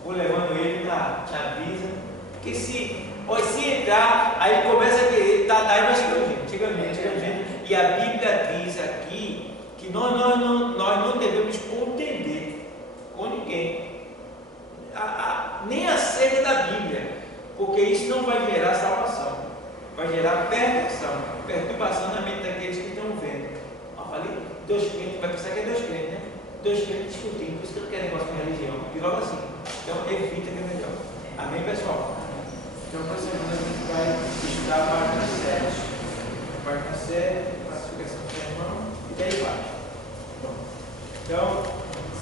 Vou levando ele na brisa. Porque se entrar, aí ele começa a querer, aí vai chegando gente. E a Bíblia diz aqui que nós não devemos contender com ninguém. Nem acerca da Bíblia. Porque isso não vai gerar salvação. Vai gerar perturbação na mente daqueles que estão vendo. Eu falei, dois crentes, vai pensar que é dois crentes, né? Dois crentes discutindo, por isso que eu não quero negócio com religião. E logo assim. Então, evita que é melhor. Amém, pessoal? Então, para semana a gente vai estudar a página 7. Página 7, classificação do irmão, e daí vai. Então,